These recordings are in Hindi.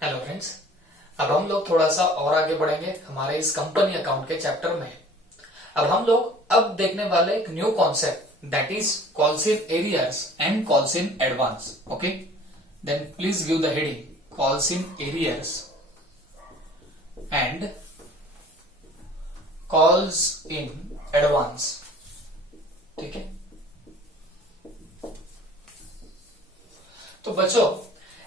Hello friends. अब हम लोग थोड़ा सा और आगे बढ़ेंगे हमारे इस कंपनी अकाउंट के चैप्टर में। अब हम लोग अब देखने वाले एक new concept that is calls in arrears and calls in advance. Okay, then please give the heading calls in arrears and calls in advance. ठीक है, तो बच्चों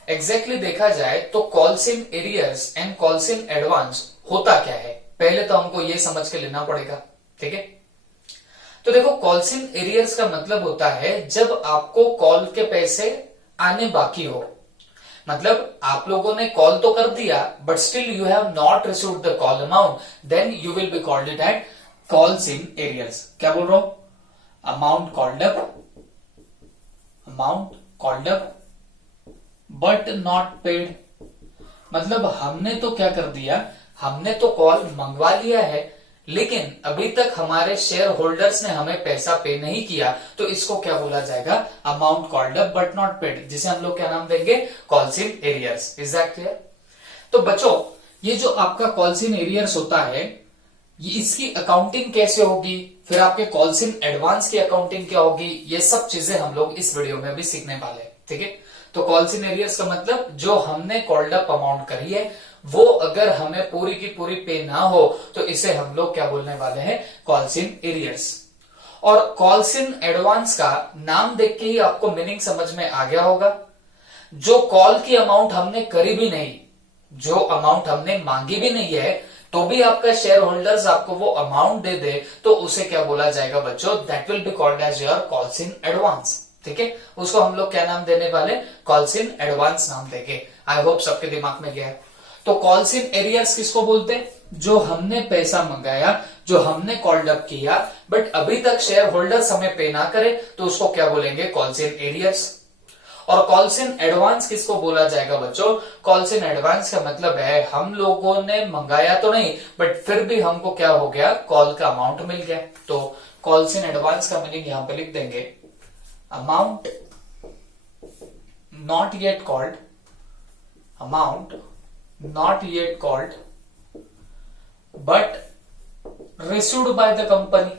एग्जैक्टली देखा जाए तो calls in arrears and calls in advance होता क्या है, पहले तो हमको ये समझ के लेना पड़ेगा। ठीक है, तो देखो कॉल्स इन एरियर्स का मतलब होता है जब आपको कॉल के पैसे आने बाकी हो। मतलब आप लोगों ने कॉल तो कर दिया but still you have not received the call amount, then you will be called it at calls in arrears. क्या बोल रहा हूं? Amount called up but not paid. मतलब हमने तो क्या कर दिया, हमने तो कॉल मंगवा लिया है लेकिन अभी तक हमारे शेयर होल्डर्स ने हमें पैसा पे नहीं किया, तो इसको क्या बोला जाएगा? Amount called up but not paid, जिसे हम लोग क्या नाम देंगे? Calls in arrears. Is that clear? तो बच्चों ये जो आपका कॉल्स इन एरियर्स होता है, ये इसकी अकाउंटिंग कैसे होगी, फिर आपके कॉल्स इन एडवांस की अकाउंटिंग क्या होगी, ये सब चीजें हम लोग इस वीडियो में भी सीखने वाले हैं। ठीक है, तो कॉल्स इन एरियर्स का मतलब जो हमने कॉल्ड अप अमाउंट करी है वो अगर हमें पूरी की पूरी पे ना हो तो इसे हम लोग क्या बोलने वाले हैं? Calls in arrears. और कॉल्स इन एडवांस का नाम देख के ही आपको मीनिंग समझ में आ गया होगा। जो कॉल की अमाउंट हमने करी भी नहीं, जो अमाउंट हमने मांगी भी नहीं है, तो भी आपका शेयर होल्डर्स आपको वो अमाउंट दे दे तो उसे क्या बोला जाएगा बच्चों? That will be called as your calls in advance. ठीक है, उसको हम लोग क्या नाम देने वाले? कॉल्स इन एडवांस नाम देंगे। आई होप सबके दिमाग में गया है। तो कॉल्स इन एरियर्स किसको बोलते हैं? जो हमने पैसा मंगाया, जो हमने कॉल्ड अप किया बट अभी तक शेयर होल्डर्स हमें पे ना करे, तो उसको क्या बोलेंगे? Calls in arrears. और कॉल्स इन एडवांस किसको बोला जाएगा बच्चों? कॉल्स इन एडवांस का मतलब है हम लोगों ने मंगाया तो नहीं बट फिर भी हमको क्या हो गया? कॉल का अमाउंट मिल गया। तो कॉल्स इन एडवांस का मीनिंग यहां पे लिख देंगे, amount not yet called, amount not yet called but received by the company,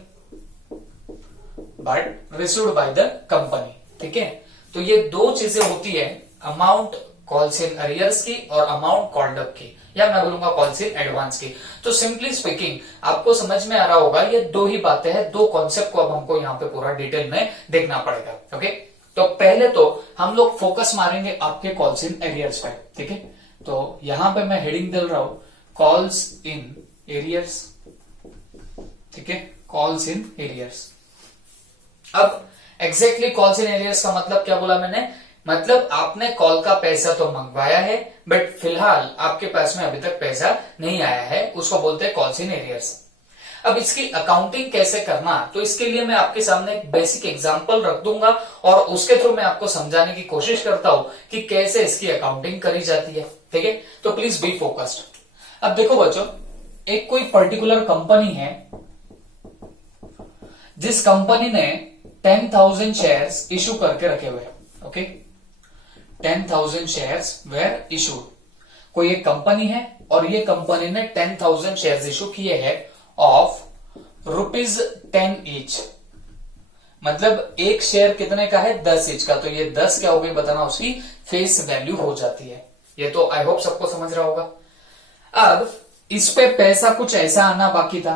ठीक है, तो ये दो चीजें होती है, अमाउंट कॉल्स इन अरियर्स की और अमाउंट कॉल्ड अप की, या मैं बोलूंगा कॉल्स इन एडवांस की। तो सिंपली स्पीकिंग आपको समझ में आ रहा होगा, ये दो ही बातें हैं, दो कॉन्सेप्ट को अब हमको यहाँ पे पूरा डिटेल में देखना पड़ेगा। ओके, तो पहले तो हम लोग फोकस मारेंगे आपके कॉल्स इन एरियर्स पे। ठीक है, तो यहां पे मैं हेडिंग दे रहा हूं कॉल्स इन एरियर्स। ठीक है, कॉल्स इन एरियर्स। अब एग्जैक्टली कॉल्स इन एरियर्स का मतलब क्या बोला मैंने? मतलब आपने कॉल का पैसा तो मंगवाया है बट फिलहाल आपके पास में अभी तक पैसा नहीं आया है, उसको बोलते हैं कॉल्स इन एरियर्स। अब इसकी अकाउंटिंग कैसे करना, तो इसके लिए मैं आपके सामने एक बेसिक एग्जांपल रख दूंगा और उसके थ्रू मैं आपको समझाने की कोशिश करता हूं कि कैसे इसकी अकाउंटिंग करी जाती है। ठीक है, तो प्लीज बी फोकस्ड। अब देखो बच्चों, एक कोई पर्टिकुलर कंपनी है जिस कंपनी ने 10,000 शेयर्स इशू करके रखे हुए। Okay, 10,000 shares were issued. कोई एक कंपनी है और ये कंपनी ने 10,000 शेयर्स इशू किए हैं ऑफ ₹10 ईच। मतलब एक शेयर कितने का है? 10 ईच का। तो ये 10 क्या हो गई बताना, उसकी फेस वैल्यू हो जाती है। ये तो आई होप सबको समझ रहा होगा। अब इस पे पैसा कुछ ऐसा आना बाकी था,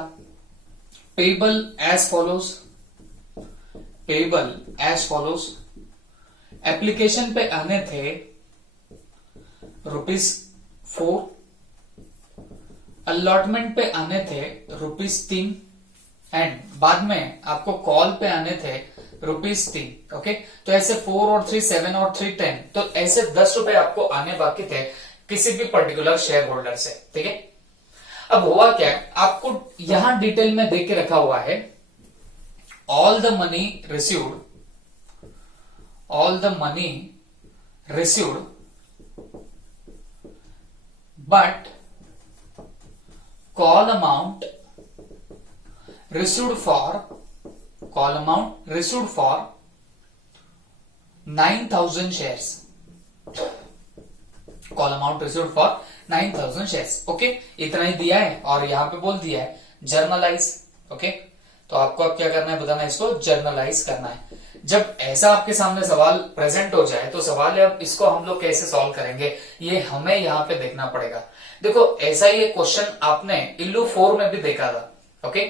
payable as follows, payable as follows. Application पे आने थे ₹4, अलॉटमेंट पे आने थे ₹3 एंड बाद में आपको कॉल पे आने थे ₹3। ओके, तो ऐसे 4 और 3 7 और 3 10, तो ऐसे 10 रुपए आपको आने बाकी थे किसी भी पर्टिकुलर शेयर होल्डर से। ठीक है, अब हुआ क्या, आपको यहां डिटेल में देख के रखा हुआ है all the money received, but call amount received for 9,000 shares। Call amount received for 9000 shares. Okay, इतना ही दिया है और यहाँ पे बोल दिया है जर्नलाइज। ओके, तो आपको अब क्या करना है बताना है, इसको जर्नलाइज करना है। जब ऐसा आपके सामने सवाल प्रेजेंट हो जाए तो सवाल है अब इसको हम लोग कैसे सॉल्व करेंगे, ये हमें यहाँ पे देखना पड़ेगा। देखो ऐसा ही एक क्वेश्चन आपने इल्लू 4 में भी देखा था। ओके,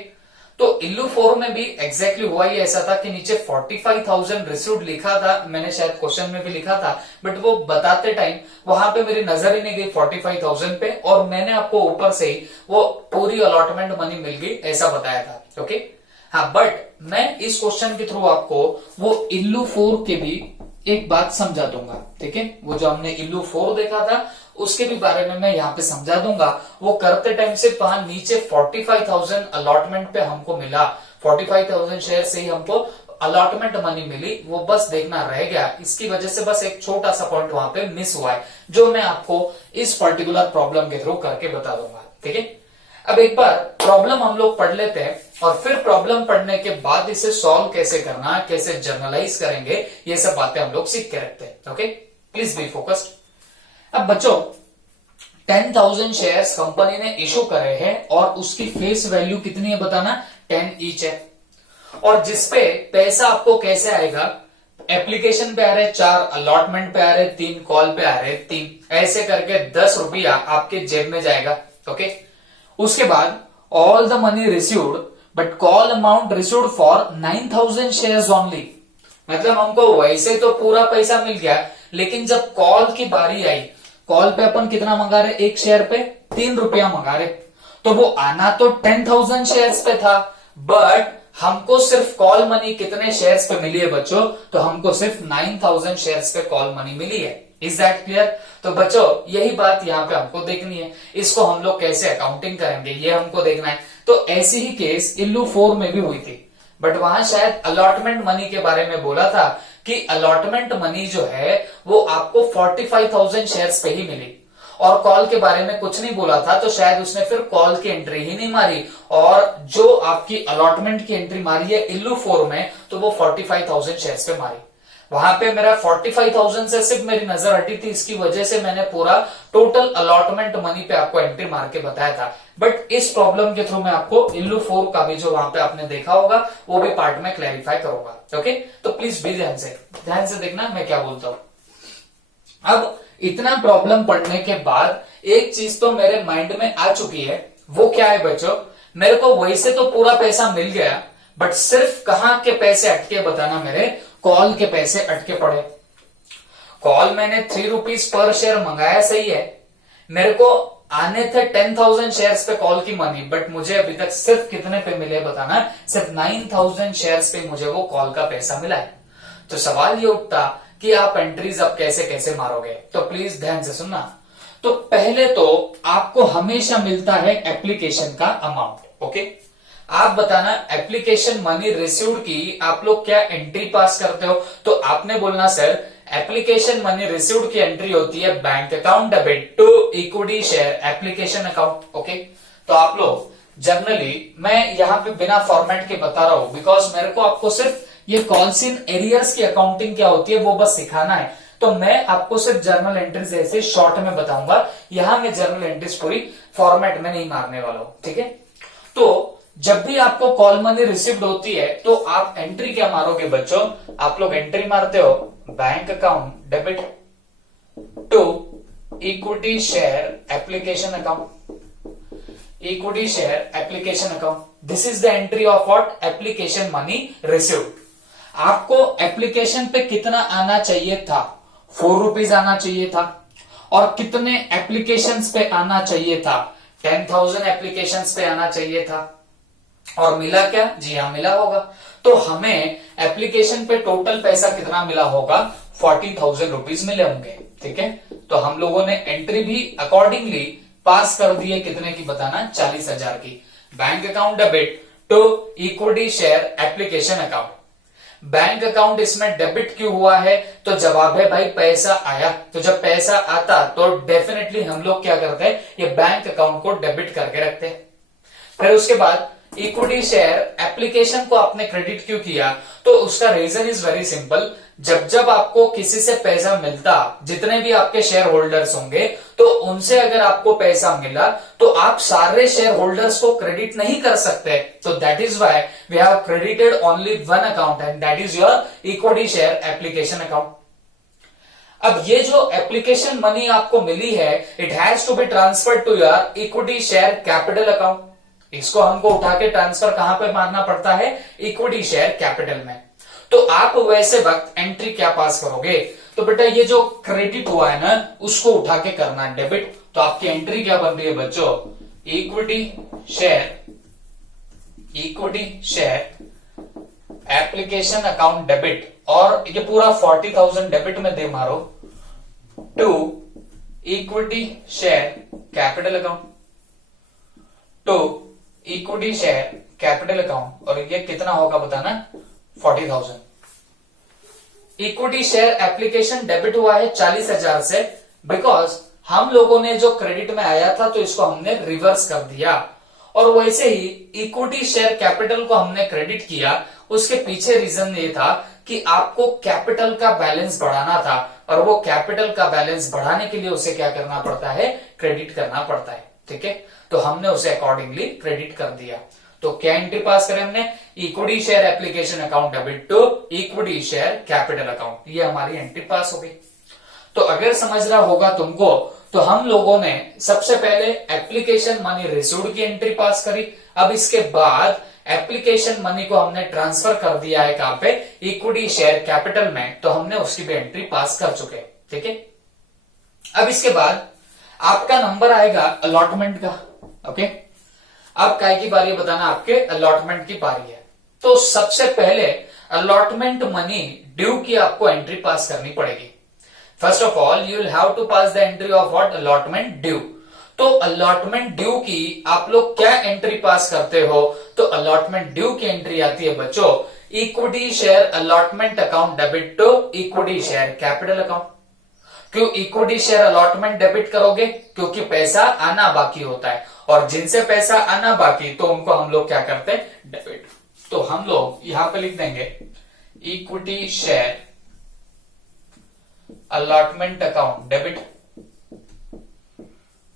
तो इल्लू 4 में भी एग्जैक्टली हुआ ही ऐसा था कि नीचे 45,000 रिसीव्ड लिखा था, मैंने शायद क्वेश्चन में भी लिखा था, बट वो बताते टाइम वहां पे मेरी नजर ही नहीं गई 45,000 पे, और मैंने आपको ऊपर से ही वो पूरी अलॉटमेंट मनी मिल गई ऐसा बताया था। ओके, हाँ, बट मैं इस क्वेश्चन के थ्रू आपको वो इल्लू 4 के भी एक बात समझा दूंगा। ठीक है, वो जो हमने इल्लू 4 देखा था उसके भी बारे में मैं यहाँ पे समझा दूंगा। वो करते टाइम से वहां नीचे 45,000 अलॉटमेंट पे हमको मिला, 45,000 शेयर से ही हमको अलॉटमेंट मनी मिली, वो बस देखना रह गया। इसकी वजह से बस एक छोटा सा पॉइंट वहां पे मिस हुआ है, जो मैं आपको इस पर्टिकुलर प्रॉब्लम के थ्रू करके बता दूंगा। ठीक है, अब एक बार प्रॉब्लम हम लोग पढ़ लेते हैं और फिर प्रॉब्लम पढ़ने के बाद इसे सॉल्व कैसे करना, कैसे जर्नलाइज करेंगे, ये सब बातें हम लोग सीख के रखते हैं। Okay, please be focused. अब बच्चों 10,000 शेयर्स कंपनी ने इशू करे हैं और उसकी फेस वैल्यू कितनी है बताना, 10 ईच है। और जिसपे पैसा आपको कैसे आएगा, एप्लीकेशन पे आ रहे 4, अलॉटमेंट पे आ रहे 3, कॉल पे आ रहे 3, ऐसे करके 10 रुपया आपके जेब में जाएगा। ओके, उसके बाद all the money received but call amount received for 9,000 shares only. मतलब हमको वैसे तो पूरा पैसा मिल गया, लेकिन जब कॉल की बारी आई, कॉल पे अपन कितना मंगा रहे, एक शेयर पे 3 रुपया मंगा रहे, तो वो आना तो 10,000 शेयर्स पे था, बट हमको सिर्फ कॉल मनी कितने शेयर्स पे मिली है बच्चों, तो हमको सिर्फ 9,000 शेयर्स पे कॉल मनी मिली है। Is that clear? तो बच्चों यही बात यहाँ पे हमको देखनी है, इसको हम लोग कैसे अकाउंटिंग करेंगे ये हमको देखना है। तो ऐसी ही केस इल्लू 4 में भी हुई थी, बट वहां शायद अलॉटमेंट मनी के बारे में बोला था कि अलॉटमेंट मनी जो है वो आपको 45,000 शेयर्स पे ही मिली, और कॉल के बारे में कुछ नहीं बोला था, तो शायद उसने फिर कॉल की एंट्री ही नहीं मारी, और जो आपकी अलॉटमेंट की एंट्री मारी है इल्लू 4 में, तो वो 45,000 शेयर्स पे मारी। वहां पे मेरा 45,000 से सिर्फ मेरी नजर हटी थी, इसकी वजह से मैंने पूरा टोटल अलॉटमेंट मनी पे आपको एंट्री मार के बताया था। बट इस प्रॉब्लम के थ्रू मैं आपको इल्लू 4 का भी जो वहां पे आपने देखा होगा वो भी पार्ट में क्लैरिफाई करूंगा। ओके, तो प्लीज भी ध्यान से देखना मैं क्या बोलता हूं। अब इतना प्रॉब्लम पढ़ने के बाद एक चीज तो मेरे माइंड में आ चुकी है, वो क्या है बच्चों, मेरे को वैसे तो पूरा पैसा मिल गया, बट सिर्फ कहां के पैसे अटके बताना, मेरे कॉल के पैसे अटके पड़े। कॉल मैंने 3 रुपीज पर शेयर मंगाया, सही है, मेरे को आने थे 10,000 शेयर्स पे कॉल की मनी, बट मुझे अभी तक सिर्फ कितने पे मिले बताना, सिर्फ 9,000 शेयर्स पे मुझे वो कॉल का पैसा मिला है। तो सवाल ये उठता कि आप एंट्रीज अब कैसे कैसे मारोगे, तो प्लीज ध्यान से सुनना। तो पहले तो आपको हमेशा मिलता है एप्लीकेशन का अमाउंट। ओके, आप बताना एप्लीकेशन मनी रिसीव्ड की आप लोग क्या एंट्री पास करते हो, तो आपने बोलना सर एप्लीकेशन मनी रिसीव्ड की एंट्री होती है bank account debit to equity share application account. Okay, तो आप लोग जनरली, मैं यहाँ पे बिना फॉर्मेट के बता रहा हूं बिकॉज मेरे को आपको सिर्फ ये कॉल्स इन एरियर्स की अकाउंटिंग क्या होती है वो बस सिखाना है, तो मैं आपको सिर्फ जर्नल एंट्रीज ऐसे शॉर्ट में बताऊंगा, यहां मैं जर्नल एंट्रीज पूरी फॉर्मेट में नहीं मारने वाला हूं। ठीक है, तो जब भी आपको कॉल मनी रिसीव्ड होती है तो आप एंट्री क्या मारोगे बच्चों, आप लोग एंट्री मारते हो bank account debit to equity share application account, equity share application account. This is the entry of what, application money received. आपको एप्लीकेशन पे कितना आना चाहिए था, 4 रुपीज आना चाहिए था, और कितने एप्लीकेशन पे आना चाहिए था, 10,000 एप्लीकेशन पे आना चाहिए था, और मिला क्या, जी हाँ मिला होगा। तो हमें एप्लीकेशन पे टोटल पैसा कितना मिला होगा, 40,000 रुपीज मिले होंगे। ठीक है, तो हम लोगों ने एंट्री भी अकॉर्डिंगली पास कर दी है, कितने की बताना, 40,000 की। Bank account debit to equity share application account. Bank account इसमें डेबिट क्यों हुआ है, तो जवाब है भाई पैसा आया, तो जब पैसा आता तो डेफिनेटली हम लोग क्या करते हैं, ये बैंक अकाउंट को डेबिट करके रखते हैं। फिर उसके बाद इक्विटी शेयर एप्लीकेशन को आपने क्रेडिट क्यों किया, तो उसका रीजन इज वेरी सिंपल, जब जब आपको किसी से पैसा मिलता, जितने भी आपके शेयर होल्डर्स होंगे, तो उनसे अगर आपको पैसा मिला तो आप सारे शेयर होल्डर्स को क्रेडिट नहीं कर सकते। तो that is why we have credited only one account and that is your equity share application account. अब ये जो एप्लीकेशन मनी आपको मिली है, it has to be transferred to your equity share capital account. इसको हमको उठा के ट्रांसफर कहां पे मारना पड़ता है? इक्विटी शेयर कैपिटल में। तो आप वैसे वक्त एंट्री क्या पास करोगे? तो बेटा ये जो क्रेडिट हुआ है ना, उसको उठा के करना है डेबिट। तो आपकी एंट्री क्या बन रही है बच्चों? Equity share application account debit, और ये पूरा 40,000 डेबिट में दे मारो to equity share capital account, to equity share capital account. और ये कितना होगा बताना? 40,000। इक्विटी शेयर एप्लीकेशन डेबिट हुआ है 40,000 से, बिकॉज हम लोगों ने जो क्रेडिट में आया था तो इसको हमने रिवर्स कर दिया। और वैसे ही इक्विटी शेयर कैपिटल को हमने क्रेडिट किया, उसके पीछे रीजन ये था कि आपको कैपिटल का बैलेंस बढ़ाना था, और वो कैपिटल का बैलेंस बढ़ाने के लिए उसे क्या करना पड़ता है? क्रेडिट करना पड़ता है। ठीक है, तो हमने उसे अकॉर्डिंगली क्रेडिट कर दिया। तो क्या एंट्री पास करें हमने? Equity share application account debit to equity share capital account, ये हमारी एंट्री पास हो गई। तो अगर समझ रहा होगा तुमको, तो हम लोगों ने सबसे पहले एप्लीकेशन मनी रिसीव्ड की एंट्री पास करी। अब इसके बाद एप्लीकेशन मनी को हमने ट्रांसफर कर दिया है कहां पे? इक्विटी शेयर कैपिटल में, तो हमने उसकी भी एंट्री पास कर चुके। ठीक है, अब इसके बाद आपका नंबर आएगा अलॉटमेंट का। ओके, अब काय की बारी है बताना? आपके अलॉटमेंट की बारी है। तो सबसे पहले अलॉटमेंट मनी ड्यू की आपको एंट्री पास करनी पड़ेगी। First of all you will have to pass the entry of what? Allotment due. तो अलॉटमेंट ड्यू की आप लोग क्या एंट्री पास करते हो? तो अलॉटमेंट ड्यू की एंट्री आती है बच्चों equity share allotment account debit to equity share capital account. क्यों इक्विटी शेयर अलॉटमेंट डेबिट करोगे? क्योंकि पैसा आना बाकी होता है, और जिनसे पैसा आना बाकी तो उनको हम लोग क्या करते हैं? डेबिट। तो हम लोग यहां पे लिख देंगे equity share allotment account debit,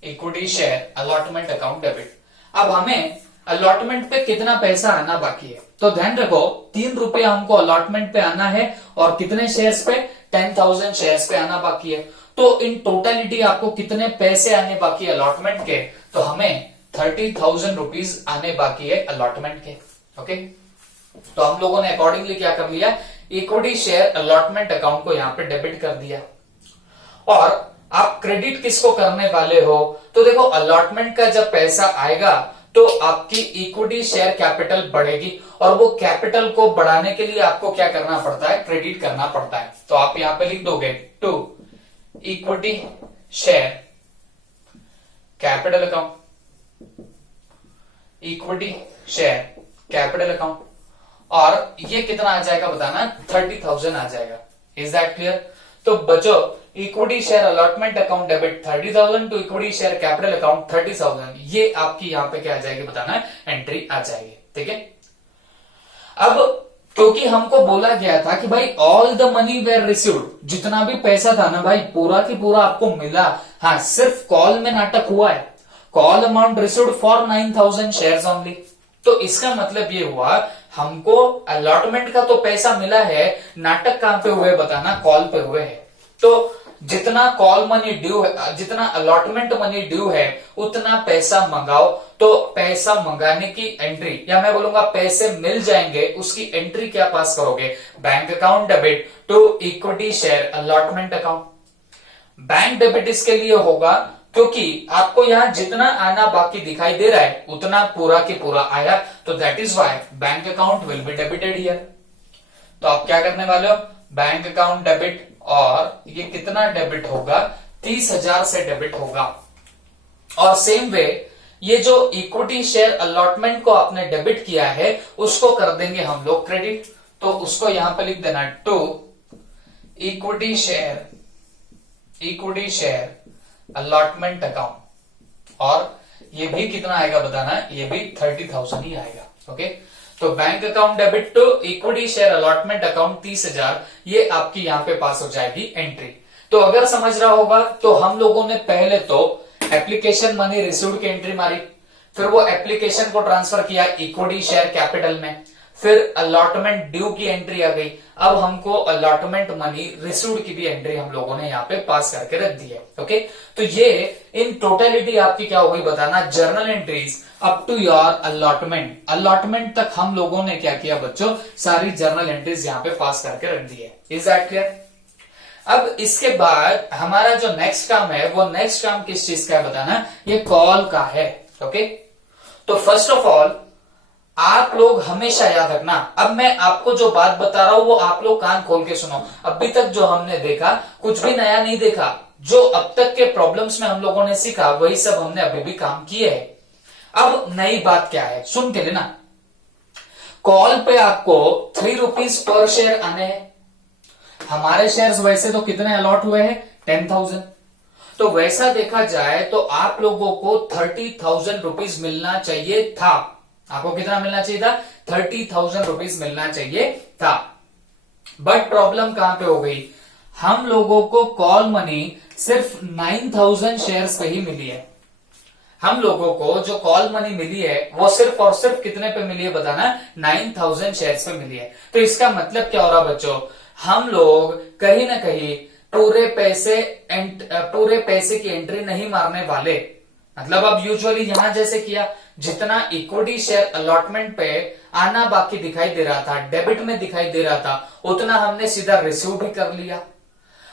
equity share allotment account debit. अब हमें अलॉटमेंट पे कितना पैसा आना बाकी है? तो ध्यान रखो 3 रुपया हमको अलॉटमेंट पे आना है, और कितने शेयर्स पे? 10,000 शेयर्स पे आना बाकी है। तो इन टोटलिटी आपको कितने पैसे आने बाकी है अलॉटमेंट के? तो हमें 30,000 रुपीज आने बाकी है अलॉटमेंट के। ओके, तो हम लोगों ने अकॉर्डिंगली क्या कर लिया? इक्विटी शेयर अलॉटमेंट अकाउंट को यहां पे डेबिट कर दिया। और आप क्रेडिट किसको करने वाले हो? तो देखो अलॉटमेंट का जब पैसा आएगा तो आपकी इक्विटी शेयर कैपिटल बढ़ेगी, और वो कैपिटल को बढ़ाने के लिए आपको क्या करना पड़ता है? क्रेडिट करना पड़ता है। तो आप यहां पे लिख दोगे to equity share capital account, equity share capital account, और ये कितना आ जाएगा बताना? 30,000 आ जाएगा। Is that clear? तो बच्चों equity share allotment account debit 30,000 to equity share capital account 30,000, ये आपकी यहां पे क्या आ जाएगी बताना? एंट्री आ जाएगी। ठीक है, अब क्योंकि हमको बोला गया था कि भाई all the money were received, जितना भी पैसा था ना भाई पूरा की पूरा आपको मिला। हाँ, सिर्फ कॉल में नाटक हुआ है। Call amount received for 9,000 shares only. तो इसका मतलब ये हुआ हमको अलॉटमेंट का तो पैसा मिला है, नाटक कहां पे हुए बताना? कॉल पे हुए हैं। तो जितना कॉल मनी ड्यू है, जितना अलॉटमेंट मनी ड्यू है, उतना पैसा मंगाओ। तो पैसा मंगाने की एंट्री, या मैं बोलूंगा पैसे मिल जाएंगे, उसकी एंट्री क्या पास करोगे? Bank account debit to equity share allotment account. Bank debit इसके लिए होगा क्योंकि आपको यहां जितना आना बाकी दिखाई दे रहा है उतना पूरा की पूरा आया, तो that is why bank account will be debited here. तो आप क्या करने वाले हो? बैंक अकाउंट डेबिट, और ये कितना डेबिट होगा? 30,000 से डेबिट होगा। और सेम वे ये जो इक्विटी शेयर अलॉटमेंट को आपने डेबिट किया है उसको कर देंगे हम लोग क्रेडिट। तो उसको यहां पे लिख देना to equity share allotment account, और ये भी कितना आएगा बताना? ये भी 30,000 ही आएगा। ओके, तो bank account debit to equity share allotment account 30,000, ये आपकी यहां पे पास हो जाएगी एंट्री। तो अगर समझ रहा होगा तो हम लोगों ने पहले तो एप्लीकेशन मनी रिसीव्ड की एंट्री मारी, फिर वो एप्लीकेशन को ट्रांसफर किया इक्विटी शेयर कैपिटल में, फिर अलॉटमेंट ड्यू की एंट्री आ गई। अब हमको अलॉटमेंट मनी रिसीव्ड की भी एंट्री हम लोगों ने यहाँ पे पास करके रख दी है। ओके, तो ये इन टोटलिटी आपकी क्या हो गई बताना, journal entries up to your allotment. Allotment तक हम लोगों ने क्या किया बच्चों, सारी जर्नल एंट्रीज यहाँ पे पास करके रख दी है। Is that clear? अब इसके बाद हमारा जो नेक्स्ट काम है, वो नेक्स्ट काम किस चीज का है बताना, ये कॉल का है। ओके, तो फर्स्ट ऑफ ऑल आप लोग हमेशा याद रखना, अब मैं आपको जो बात बता रहा हूं वो आप लोग कान खोल के सुनो। अभी तक जो हमने देखा कुछ भी नया नहीं देखा, जो अब तक के प्रॉब्लम्स में हम लोगों ने सीखा वही सब हमने अभी भी काम किए हैं। अब नई बात क्या है सुन के लेना। कॉल पे आपको 3 रुपीज पर शेयर आने हैं। हमारे शेयर्स वैसे तो कितने अलॉट हुए हैं, 10,000। तो वैसा देखा जाए तो आप लोगों को 30,000 रुपीज मिलना चाहिए था। आपको कितना मिलना चाहिए था, 30,000 रुपीज मिलना चाहिए था। बट प्रॉब्लम कहां पे हो गई, हम लोगों को कॉल मनी सिर्फ 9,000 शेयर्स पे ही मिली है। हम लोगों को जो कॉल मनी मिली है वो सिर्फ और सिर्फ कितने पे मिली है बताना, 9,000 शेयर्स पे मिली है। तो इसका मतलब क्या हो रहा बच्चों, हम लोग कहीं ना कहीं पूरे पैसे की एंट्री नहीं मारने वाले। मतलब अब यूजुअली यहां जैसे किया, जितना इक्विटी शेयर अलॉटमेंट पे आना बाकी दिखाई दे रहा था, डेबिट में दिखाई दे रहा था, उतना हमने सीधा रिसीव भी कर लिया।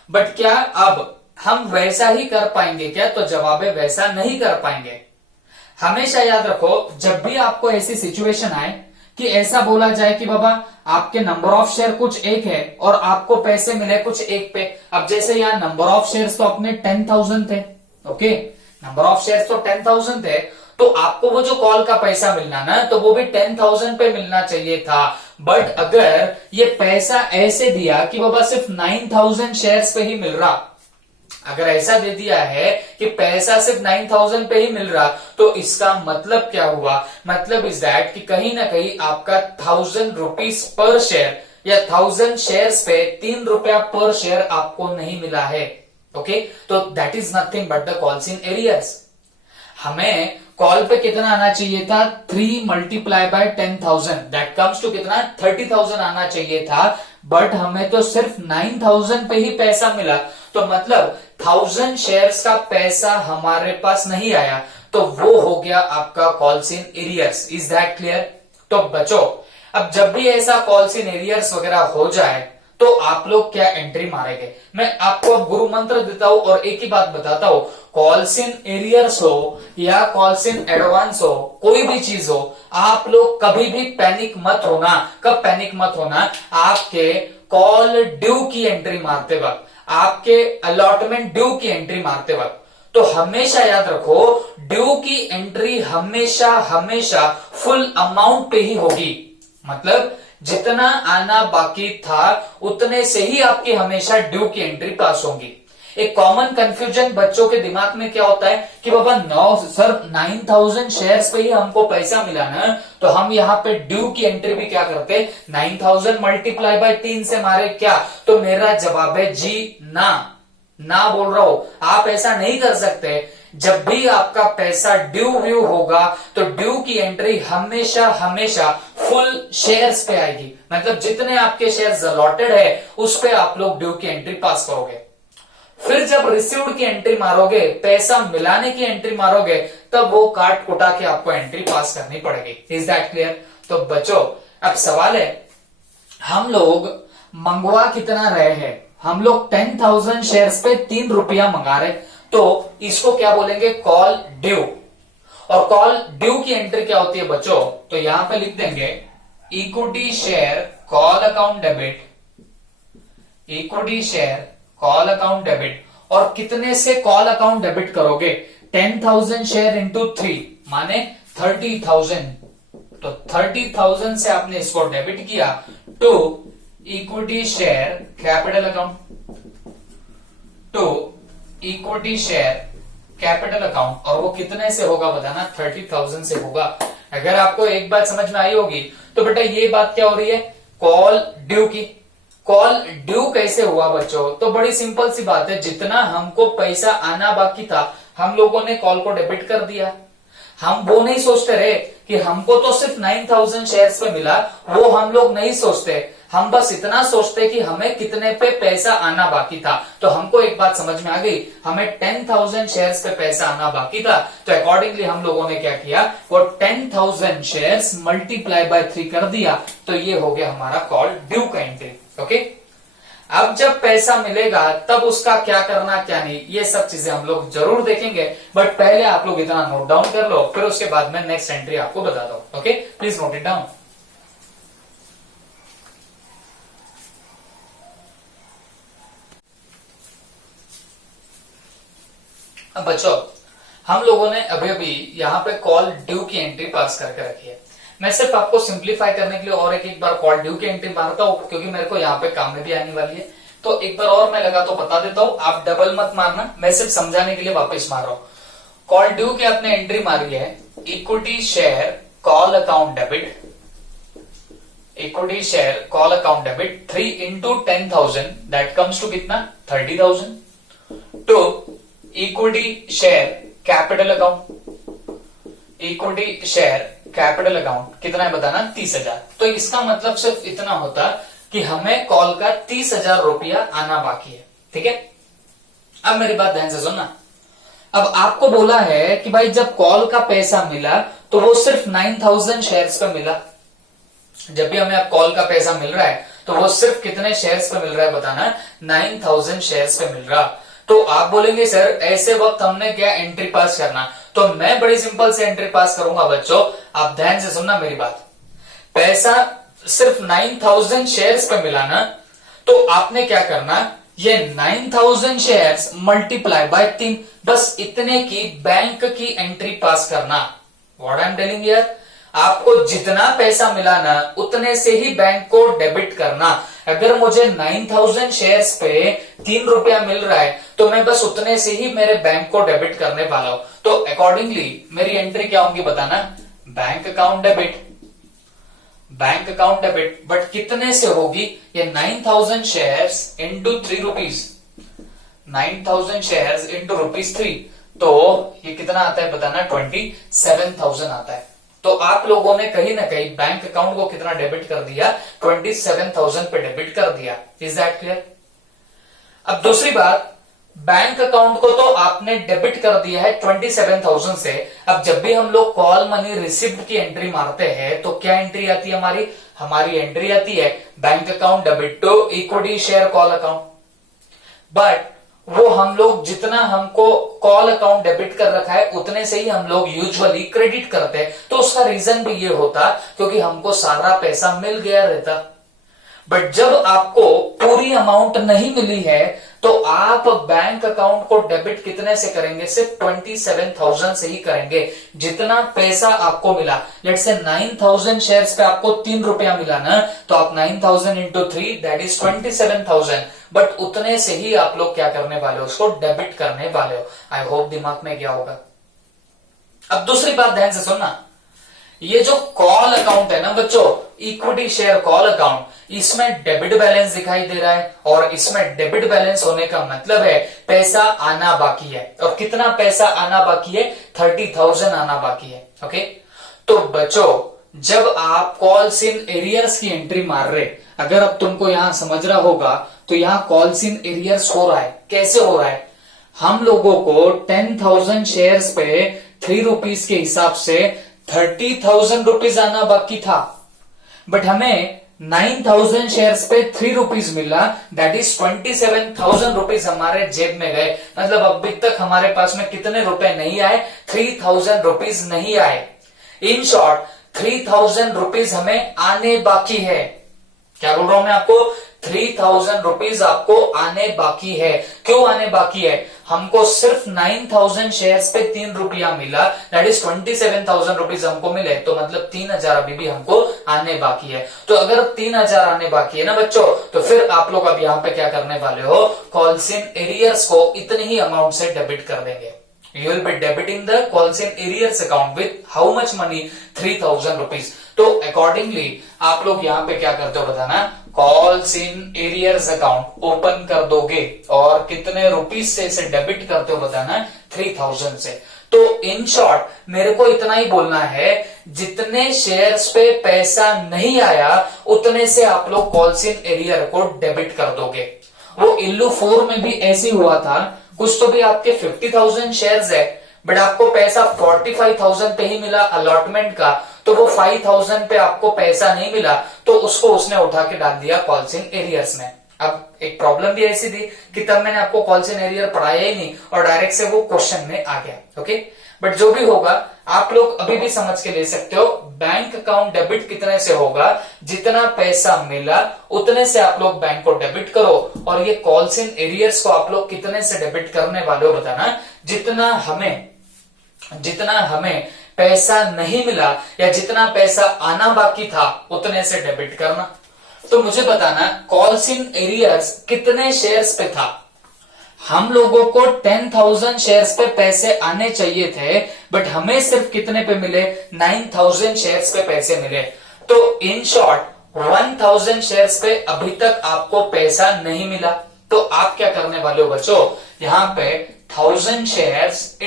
बट क्या अब हम वैसा ही कर पाएंगे क्या, तो जवाब है वैसा नहीं कर पाएंगे। हमेशा याद रखो, जब भी आपको ऐसी सिचुएशन आए कि ऐसा बोला जाए कि बाबा आपके नंबर ऑफ शेयर कुछ एक है और आपको पैसे मिले कुछ एक पे। अब जैसे यहाँ नंबर ऑफ शेयर्स तो अपने 10,000 थे। ओके, नंबर ऑफ शेयर्स तो 10,000 थे, तो आपको वो जो कॉल का पैसा मिलना ना, तो वो भी 10,000 पे मिलना चाहिए था। बट अगर ये पैसा ऐसे दिया कि बाबा सिर्फ 9,000 शेयर्स पे ही मिल रहा, अगर ऐसा दे दिया है कि पैसा सिर्फ 9,000 पे ही मिल रहा, तो इसका मतलब क्या हुआ, मतलब इज दैट कि कहीं ना कहीं आपका 1,000 रुपीज पर शेयर या 1,000 शेयर्स पे 3 रुपया पर शेयर आपको नहीं मिला है। ओके, तो that is nothing but the calls in arrears. हमें कॉल पे कितना आना चाहिए था, 3 multiply by 10,000, that comes to कितना, 30,000 आना चाहिए था। बट हमें तो सिर्फ 9,000 पे ही पैसा मिला, तो मतलब 1,000 शेयर्स का पैसा हमारे पास नहीं आया, तो वो हो गया आपका calls in arrears. Is that clear? तो बच्चों, अब जब भी ऐसा कॉल्स इन एरियर्स वगैरह हो जाए तो आप लोग क्या एंट्री मारेंगे। मैं आपको अब गुरु मंत्र देता हूं और एक ही बात बताता हूं, कॉल्स इन एरियर्स हो या कॉल्स इन एडवांस हो, कोई भी चीज हो, आप लोग कभी भी पैनिक मत होना। कब पैनिक मत होना, आपके कॉल ड्यू की एंट्री मारते वक्त, आपके अलॉटमेंट ड्यू की एंट्री मारते वक्त। तो हमेशा याद रखो, ड्यू की एंट्री हमेशा हमेशा फुल अमाउंट पे ही होगी। मतलब जितना आना बाकी था उतने से ही आपकी हमेशा ड्यू की एंट्री पास होगी। एक कॉमन कंफ्यूजन बच्चों के दिमाग में क्या होता है कि बाबा 9,000 शेयर्स पे ही हमको पैसा मिला ना, तो हम यहाँ पे ड्यू की एंट्री भी क्या करते, 9,000 मल्टीप्लाई बाय 3 से मारे क्या। तो मेरा जवाब है जी ना बोल रहा हूं, आप ऐसा नहीं कर सकते। जब भी आपका पैसा ड्यू व्यू होगा तो ड्यू की एंट्री हमेशा हमेशा फुल शेयर्स पे आएगी। मतलब जितने आपके शेयर्स अलॉटेड है उस पे आप लोग ड्यू की एंट्री पास करोगे। फिर जब रिसीव्ड की एंट्री मारोगे, पैसा मिलाने की एंट्री मारोगे, तब वो काट कुटा के आपको एंट्री पास करनी पड़ेगी। Is that clear? तो बच्चों, अब सवाल है, हम लोग मंगवा कितना रहे हैं, हम लोग 10,000 शेयर्स पे 3 रुपया मंगा रहे, तो इसको क्या बोलेंगे, कॉल ड्यू। और कॉल ड्यू की एंट्री क्या होती है बच्चों, तो यहां पे लिख देंगे equity share call account debit, equity share call account debit. और कितने से कॉल अकाउंट डेबिट करोगे, 10,000 शेयर इंटू 3 माने 30,000। तो 30,000 से आपने इसको डेबिट किया to equity share capital account, to equity share capital account. और वो कितने से होगा बताना, 30,000 से होगा। अगर आपको एक बात समझ में आई होगी तो बेटा ये बात क्या हो रही है, कॉल ड्यू की। कॉल ड्यू कैसे हुआ बच्चों, तो बड़ी सिंपल सी बात है, जितना हमको पैसा आना बाकी था हम लोगों ने कॉल को डेबिट कर दिया। हम वो नहीं सोचते रहे कि हमको तो सिर्फ 9000 शेयर्स पे मिला, वो हम लोग नहीं सोचते। हम बस इतना सोचते कि हमें कितने पे पैसा आना बाकी था। तो हमको एक बात समझ में आ गई, हमें 10,000 शेयर्स पे पैसा आना बाकी था, तो अकॉर्डिंगली हम लोगों ने क्या किया, वो 10,000 शेयर्स मल्टीप्लाई बाय 3 कर दिया। तो ये हो गया हमारा कॉल ड्यू का एंट्री। ओके, अब जब पैसा मिलेगा तब उसका क्या करना क्या नहीं, ये सब चीजें हम लोग जरूर देखेंगे, बट पहले आप लोग इतना नोट डाउन कर लो, फिर उसके बाद में नेक्स्ट एंट्री आपको बता दो। Okay, please note it down. अब बच्चों, हम लोगों ने अभी अभी यहाँ पे कॉल ड्यू की एंट्री पास करके रखी है। मैं सिर्फ आपको सिंप्लीफाई करने के लिए और एक बार कॉल ड्यू की एंट्री मारता हूँ, क्योंकि मेरे को यहाँ पे काम में भी आने वाली है। तो एक बार और मैं लगा तो बता देता हूँ, आप डबल मत मारना, मैं सिर्फ समझाने के लिए वापस मार रहा हूँ। कॉल ड्यू की आपने एंट्री मारी है, equity share call account debit, equity share call account debit 3 into 10,000 that comes to कितना, 30,000 to equity share capital account, equity share capital account कितना है बताना, 30,000। तो इसका मतलब सिर्फ इतना होता कि हमें कॉल का 30,000 रुपया आना बाकी है। ठीक है, अब मेरी बात ध्यान से सुनना। अब आपको बोला है कि भाई जब कॉल का पैसा मिला तो वो सिर्फ 9,000 शेयर्स पे मिला। जब भी हमें अब कॉल का पैसा मिल रहा है तो वो सिर्फ कितने शेयर्स पे मिल रहा है बताना, 9,000 शेयर्स पे मिल रहा। तो आप बोलेंगे सर ऐसे वक्त हमने क्या एंट्री पास करना, तो मैं बड़ी सिंपल से एंट्री पास करूंगा बच्चों। आप ध्यान से सुनना मेरी बात, पैसा सिर्फ 9,000 शेयर्स पे मिला ना, तो आपने क्या करना, ये 9,000 शेयर्स मल्टीप्लाई बाय 3, बस इतने की बैंक की एंट्री पास करना। What I am telling here, आपको जितना पैसा मिला ना उतने से ही बैंक को डेबिट करना। अगर मुझे 9,000 शेयर्स पे 3 रुपया मिल रहा है तो मैं बस उतने से ही मेरे बैंक को डेबिट करने वाला हूं। तो अकॉर्डिंगली मेरी एंट्री क्या होंगी बताना, bank account debit, bank account debit, but कितने से होगी, ये 9,000 shares into 3 rupees, 9,000 shares into ₹3, तो ये कितना आता है बताना, 27,000 आता है। तो आप लोगों ने कहीं ना कहीं बैंक अकाउंट को कितना डेबिट कर दिया, 27,000 पे डेबिट कर दिया। Is that clear? अब दूसरी बात, बैंक अकाउंट को तो आपने डेबिट कर दिया है 27,000 से। अब जब भी हम लोग कॉल मनी रिसिप्ट की एंट्री मारते हैं तो क्या एंट्री आती है हमारी, हमारी एंट्री आती है bank account debit to equity share call account. But वो हम लोग जितना हमको कॉल अकाउंट डेबिट कर रखा है उतने से ही हम लोग यूजुअली क्रेडिट करते हैं। तो उसका रीजन भी ये होता क्योंकि हमको सारा पैसा मिल गया रहता। बट जब आपको पूरी अमाउंट नहीं मिली है तो आप बैंक अकाउंट को डेबिट कितने से करेंगे, सिर्फ 27,000 से ही करेंगे, जितना पैसा आपको मिला। लेट्स से 9,000 शेयर्स पे आपको 3 रुपया मिला ना, तो आप 9,000 इंटू 3 दैट इज 27,000, बट उतने से ही आप लोग क्या करने वाले हो, उसको डेबिट करने वाले हो। आई होप दिमाग में क्या होगा। अब दूसरी बात ध्यान से सुनना, ये जो कॉल अकाउंट है ना बच्चों, इक्विटी शेयर कॉल अकाउंट, इसमें डेबिट बैलेंस दिखाई दे रहा है, और इसमें डेबिट बैलेंस होने का मतलब है पैसा आना बाकी है। और कितना पैसा आना बाकी है, 30,000 आना बाकी है। ओके, तो बच्चों जब आप कॉल्स इन एरियर्स की एंट्री मार रहे, अगर अब तुमको यहां समझ रहा होगा तो यहां कॉल्स इन एरियर्स हो रहा है। कैसे हो रहा है, हम लोगों को 10,000 शेयर्स पे 3 रुपीज के हिसाब से 30,000 रुपीज आना बाकी था, बट हमें 9,000 शेयर्स पे 3 रुपीज मिला, दैट इज 27,000 रुपीज हमारे जेब में गए। मतलब अभी तक हमारे पास में कितने रुपए नहीं आए, 3,000 रुपीज नहीं आए। इन शॉर्ट 3,000 रुपीज हमें आने बाकी है। क्या बोल रहा हूं मैं आपको, 3,000 रुपीज आपको आने बाकी है। क्यों आने बाकी है, हमको सिर्फ 9,000 शेयर्स पे 3 रुपया मिला, दैट इज 27,000 रुपीज हमको मिले, तो मतलब 3,000 अभी भी हमको आने बाकी है। तो अगर 3,000 आने बाकी है ना बच्चों, तो फिर आप लोग अब यहाँ पे क्या करने वाले हो, कॉल्स इन एरियर्स को इतने ही अमाउंट से डेबिट कर देंगे। You will be debiting the calls in arrears account with how much money, 3,000 rupees। तो अकॉर्डिंगली आप लोग यहाँ पे क्या करते हो बताना, calls in arrears account open कर दोगे और कितने रुपीज से इसे डेबिट करते हो बताना, 3000 से। तो इन शॉर्ट मेरे को इतना ही बोलना है, जितने शेयर्स पे पैसा नहीं आया उतने से आप लोग कॉल्स इन एरियर को डेबिट कर दोगे। वो इल्लू 4 में भी ऐसे हुआ था, कुछ तो भी आपके 50,000 शेयर्स है बट आपको पैसा 45,000 पे ही मिला अलॉटमेंट का, तो वो 5,000 पे आपको पैसा नहीं मिला तो उसको उसने उठा के डाल दिया कॉल्स इन एरियर्स में। अब एक प्रॉब्लम भी ऐसी थी कि तब मैंने आपको कॉल्स इन एरियर पढ़ाया ही नहीं और डायरेक्ट से वो क्वेश्चन में आ गया। ओके, बट जो भी होगा आप लोग अभी भी समझ के ले सकते हो, बैंक अकाउंट डेबिट कितने से होगा, जितना पैसा मिला उतने से आप लोग बैंक को डेबिट करो। और ये कॉल्स इन एरियर्स को आप लोग कितने से डेबिट करने वाले हो बताना, जितना हमें पैसा नहीं मिला या जितना पैसा आना बाकी था उतने से डेबिट करना। तो मुझे बताना कॉल्स इन एरियर्स कितने शेयर्स पे था। हम लोगों को 10,000 शेयर्स पे पैसे आने चाहिए थे बट हमें सिर्फ कितने पे मिले, 9,000 शेयर्स पे पैसे मिले। तो इन शॉर्ट 1,000 शेयर्स पे अभी तक आपको पैसा नहीं मिला। तो आप क्या करने वाले हो बच्चों, यहां पे 1000 शेयर्स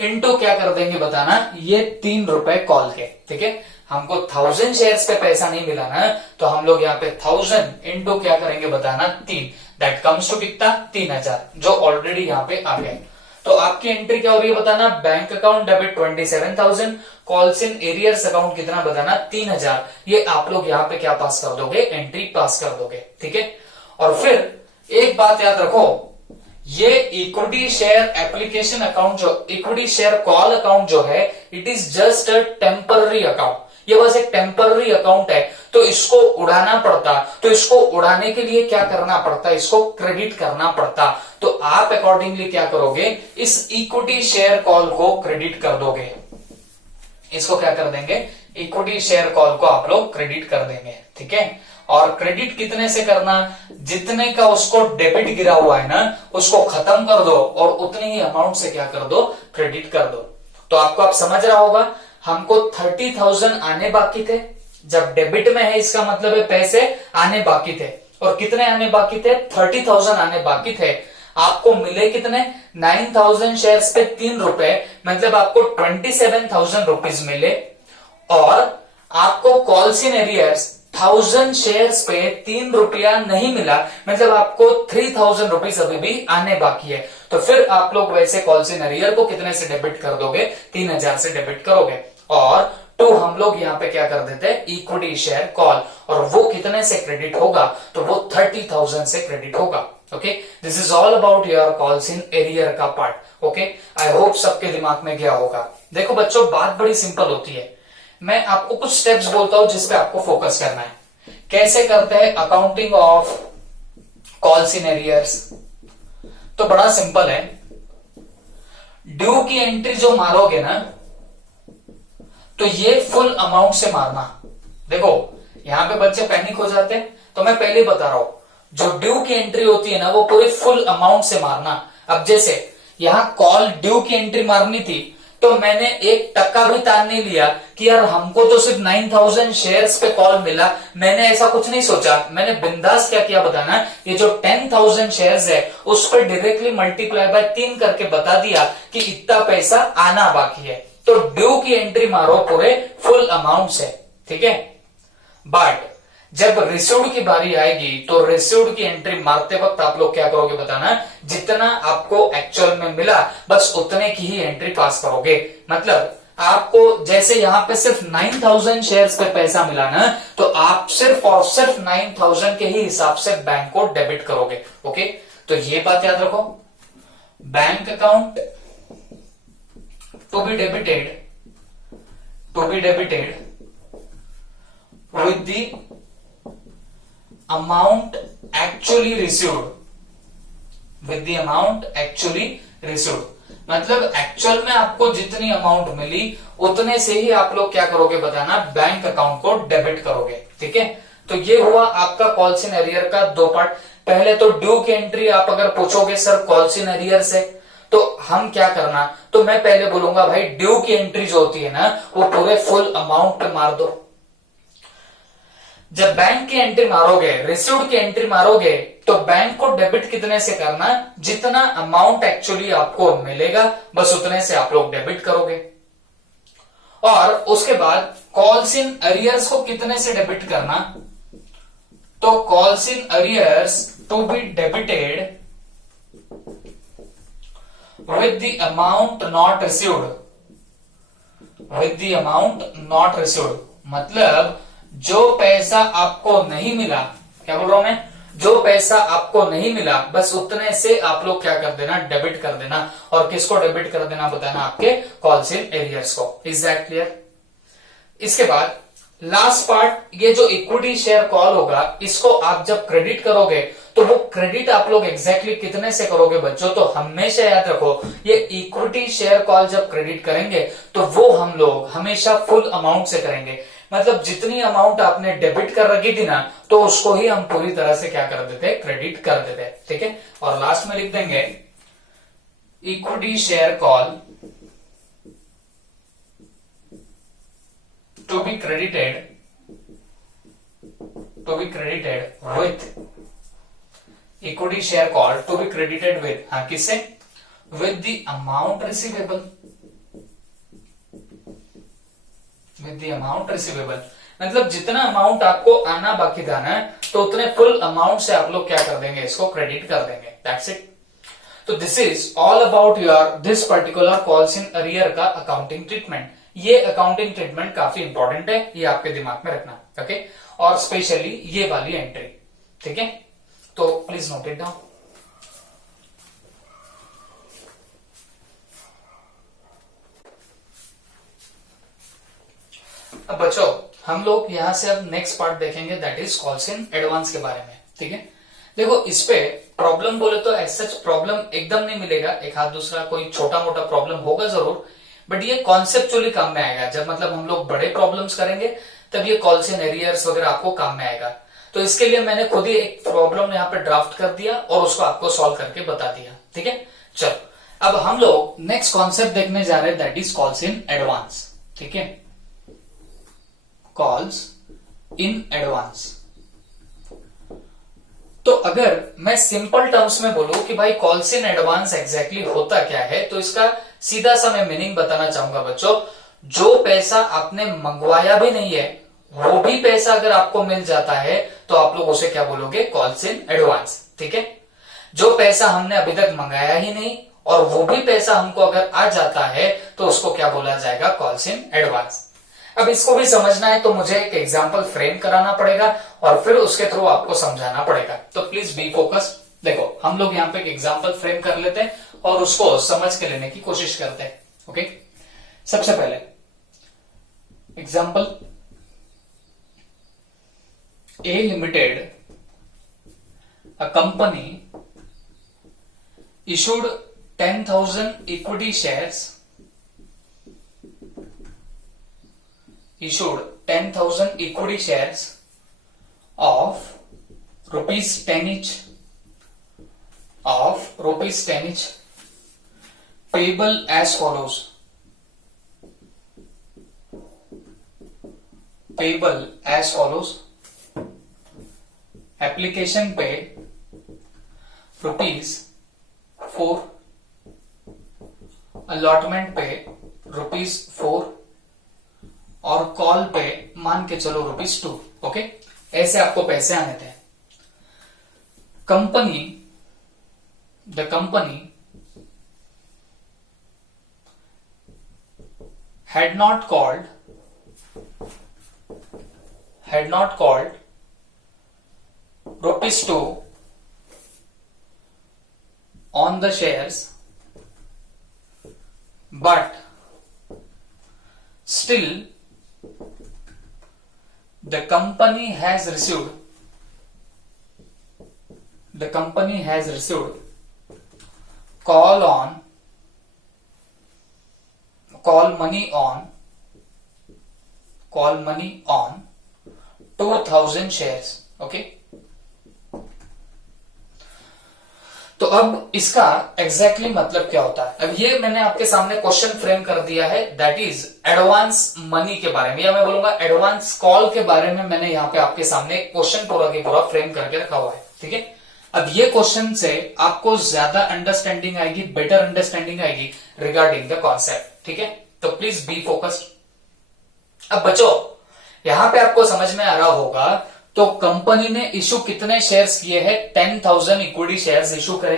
इंटू क्या कर देंगे बताना, ये 3 रुपए कॉल के। ठीक है, हमको 1000 शेयर्स पे पैसा नहीं मिला ना, तो हम लोग यहाँ पे 1000 इंटू क्या करेंगे बताना, 3, दैट कम्स टू कितना, 3000, जो ऑलरेडी यहाँ पे आ गए। तो आपकी एंट्री क्या हो रही है बताना, bank account debit 27,000, calls in arrears account कितना बताना, 3000। ये आप लोग यहाँ पे क्या पास कर दोगे, एंट्री पास कर दोगे। ठीक है, और फिर एक बात याद रखो, ये इक्विटी शेयर एप्लीकेशन अकाउंट जो इक्विटी शेयर कॉल अकाउंट जो है, it is just a temporary account. ये बस एक टेम्पररी अकाउंट है, तो इसको उड़ाना पड़ता। तो इसको उड़ाने के लिए क्या करना पड़ता, इसको क्रेडिट करना पड़ता। तो आप अकॉर्डिंगली क्या करोगे, इस इक्विटी शेयर कॉल को क्रेडिट कर दोगे। इसको क्या कर देंगे, इक्विटी शेयर कॉल को आप लोग क्रेडिट कर देंगे। ठीक है, और क्रेडिट कितने से करना, जितने का उसको डेबिट गिरा हुआ है ना उसको खत्म कर दो और उतने ही अमाउंट से क्या कर दो, क्रेडिट कर दो। तो आपको आप समझ रहा होगा, हमको 30,000 आने बाकी थे, जब डेबिट में है इसका मतलब है पैसे आने बाकी थे। और कितने आने बाकी थे, 30,000 आने बाकी थे। आपको मिले कितने, 9,000 शेयर्स पे 3 रुपए, मतलब आपको 27,000 रुपीज मिले। और आपको कॉल्स इन एरियर्स 1000 शेयर्स पे 3 रुपया नहीं मिला, मतलब आपको 3000 रुपीज अभी भी आने बाकी है। तो फिर आप लोग वैसे कॉल्स इन एरियर को कितने से डेबिट कर दोगे, 3000 से डेबिट करोगे। और तो हम लोग यहाँ पे क्या कर देते हैं, इक्विटी शेयर कॉल, और वो कितने से क्रेडिट होगा, तो वो 30,000 से क्रेडिट होगा। Okay, this is all about your calls in arrear का पार्ट। ओके, आई होप सबके दिमाग में गया होगा। देखो बच्चों, बात बड़ी सिंपल होती है, मैं आपको कुछ स्टेप्स बोलता हूं जिसपे आपको फोकस करना है। कैसे करते हैं accounting of calls in arrears, तो बड़ा सिंपल है। ड्यू की एंट्री जो मारोगे ना, तो ये फुल अमाउंट से मारना। देखो यहां पे बच्चे पैनिक हो जाते हैं, तो मैं पहले ही बता रहा हूं, जो ड्यू की एंट्री होती है ना वो पूरे फुल अमाउंट से मारना। अब जैसे यहां कॉल ड्यू की एंट्री मारनी थी, तो मैंने 1% भी तान नहीं लिया कि यार हमको तो सिर्फ 9,000 शेयर्स पे कॉल मिला, मैंने ऐसा कुछ नहीं सोचा। मैंने बिंदास क्या किया बताना, ये जो 10,000 शेयर्स है उस पर डायरेक्टली मल्टीप्लाई बाय 3 करके बता दिया कि इतना पैसा आना बाकी है। तो ड्यू की एंट्री मारो पूरे फुल अमाउंट से। ठीक है, बट जब रिसीव्ड की बारी आएगी तो रिसीव्ड की एंट्री मारते वक्त आप लोग क्या करोगे बताना, जितना आपको एक्चुअल में मिला बस उतने की ही एंट्री पास करोगे। मतलब आपको जैसे यहां पे सिर्फ 9,000 शेयर्स पे पैसा मिला ना, तो आप सिर्फ और सिर्फ 9,000 के ही हिसाब से बैंक को डेबिट करोगे। ओके, तो ये बात याद रखो, bank account to be debited with the amount actually received, मतलब एक्चुअल में आपको जितनी अमाउंट मिली उतने से ही आप लोग क्या करोगे बताना, बैंक अकाउंट को डेबिट करोगे। ठीक है, तो ये हुआ आपका कॉल्स इन एरियर का 2 पार्ट। पहले तो ड्यू की एंट्री आप अगर पूछोगे सर कॉल्स इन एरियर से, तो हम क्या करना, तो मैं पहले बोलूंगा भाई ड्यू की एंट्री जो होती है ना वो पूरे फुल अमाउंट पे मार दो। जब बैंक की एंट्री मारोगे, रिसीव्ड की एंट्री मारोगे, तो बैंक को डेबिट कितने से करना, जितना अमाउंट एक्चुअली आपको मिलेगा बस उतने से आप लोग डेबिट करोगे। और उसके बाद कॉल्स इन अरियर्स को कितने से डेबिट करना, तो calls in arrears to be debited with the amount not received, with the amount not received, मतलब जो पैसा आपको नहीं मिला, क्या बोल रहा हूं मैं, जो पैसा आपको नहीं मिला बस उतने से आप लोग क्या कर देना, डेबिट कर देना। और किसको डेबिट कर देना बताना, आपके कॉल्स इन एरियर्स को। Is that clear? इसके बाद लास्ट पार्ट, ये जो इक्विटी शेयर कॉल होगा इसको आप जब क्रेडिट करोगे तो वो क्रेडिट आप लोग एग्जैक्टली कितने से करोगे बच्चों, तो हमेशा याद रखो ये इक्विटी शेयर कॉल जब क्रेडिट करेंगे तो वो हम लोग हमेशा फुल अमाउंट से करेंगे। मतलब जितनी अमाउंट आपने डेबिट कर रखी थी ना, तो उसको ही हम पूरी तरह से क्या कर देते, क्रेडिट कर देते। ठीक है, और लास्ट में लिख देंगे equity share call to be credited with equity share call to be credited with, हाँ किससे, with the amount receivable, with the amount receivable, मतलब जितना अमाउंट आपको आना बाकी था ना, तो उतने फुल अमाउंट से आप लोग क्या कर देंगे, इसको क्रेडिट कर देंगे। That's it. तो this is all about your this particular calls in arrear का अकाउंटिंग ट्रीटमेंट। ये अकाउंटिंग ट्रीटमेंट काफी इंपॉर्टेंट है, ये आपके दिमाग में रखना। ओके, और स्पेशली ये वाली एंट्री। ठीक है, तो प्लीज नोट इट डाउन। अब बच्चों हम लोग यहां से अब नेक्स्ट पार्ट देखेंगे, that is calls in advance के बारे में। ठीक है, देखो इस पे प्रॉब्लम बोले तो ऐसा प्रॉब्लम एकदम नहीं मिलेगा, एक हाथ दूसरा कोई छोटा मोटा प्रॉब्लम होगा जरूर, बट ये कॉन्सेप्चुअली काम में आएगा। जब मतलब हम लोग बड़े प्रॉब्लम्स करेंगे तब ये कॉल्स इन एरियर्स वगैरह आपको काम में आएगा। तो इसके लिए मैंने खुद ही एक प्रॉब्लम यहाँ पे ड्राफ्ट कर दिया और उसको आपको सॉल्व करके बता दिया। ठीक है, चलो अब हम लोग नेक्स्ट कॉन्सेप्ट देखने जा रहे हैं, that is calls in advance. ठीक है, कॉल्स इन एडवांस। तो अगर मैं सिंपल टर्म्स में बोलूं कि भाई कॉल्स इन एडवांस एग्जैक्टली होता क्या है, तो इसका सीधा सा मैं मीनिंग बताना चाहूंगा बच्चों। जो पैसा आपने मंगवाया भी नहीं है वो भी पैसा अगर आपको मिल जाता है तो आप लोग उसे क्या बोलोगे, कॉल्स इन एडवांस। ठीक है, जो पैसा हमने अभी तक मंगाया ही नहीं और वो भी पैसा हमको अगर आ जाता है तो उसको क्या बोला जाएगा, कॉल्स इन एडवांस। अब इसको भी समझना है तो मुझे एक एग्जाम्पल फ्रेम कराना पड़ेगा और फिर उसके थ्रू आपको समझाना पड़ेगा। तो प्लीज बी फोकस। देखो हम लोग यहाँ पे एक एग्जाम्पल फ्रेम कर लेते हैं और उसको समझ के लेने की कोशिश करते हैं। ओके, सबसे पहले example, A limited, a company issued 10,000 equity shares, issued 10,000 equity shares of rupees 10 each, of rupees 10 each, payable as follows, payable as follows, application पे ₹4, अलॉटमेंट पे ₹4 और कॉल पे मान के चलो ₹2। ओके, ऐसे आपको पैसे आने थे। Company, the company had not called ₹2 on the shares, but still the company has received call money on 2,000 shares. Okay, तो अब इसका एग्जैक्टली मतलब क्या होता है? अब ये मैंने आपके सामने क्वेश्चन फ्रेम कर दिया है, दैट इज एडवांस मनी के बारे में, या मैं बोलूंगा एडवांस कॉल के बारे में मैंने यहाँ पे आपके सामने क्वेश्चन पूरा के पूरा फ्रेम करके रखा हुआ है। ठीक है, अब ये क्वेश्चन से आपको ज्यादा अंडरस्टैंडिंग आएगी, बेटर अंडरस्टैंडिंग आएगी रिगार्डिंग द कॉन्सेप्ट। ठीक है, तो प्लीज बी फोकस्ड। अब बच्चों यहां पे आपको समझ में आ रहा होगा, तो कंपनी ने इशू कितने शेयर्स किए हैं? 10,000 इक्विटी शेयर्स इशू करे,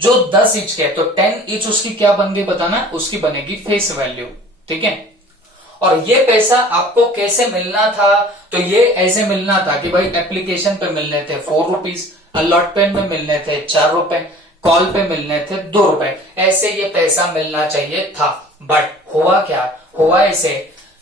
जो 10 ईच के, तो 10 ईच उसकी क्या बन गई बताना? उसकी बनेगी फेस वैल्यू। ठीक है, और ये पैसा आपको कैसे मिलना था? तो ये ऐसे मिलना था कि भाई एप्लीकेशन पे मिलने थे 4 रुपीज, अलॉटमेंट में मिलने थे 4 रुपए, कॉल पे मिलने थे 2 रुपए, ऐसे ये पैसा मिलना चाहिए था। बट हुआ क्या? हुआ ऐसे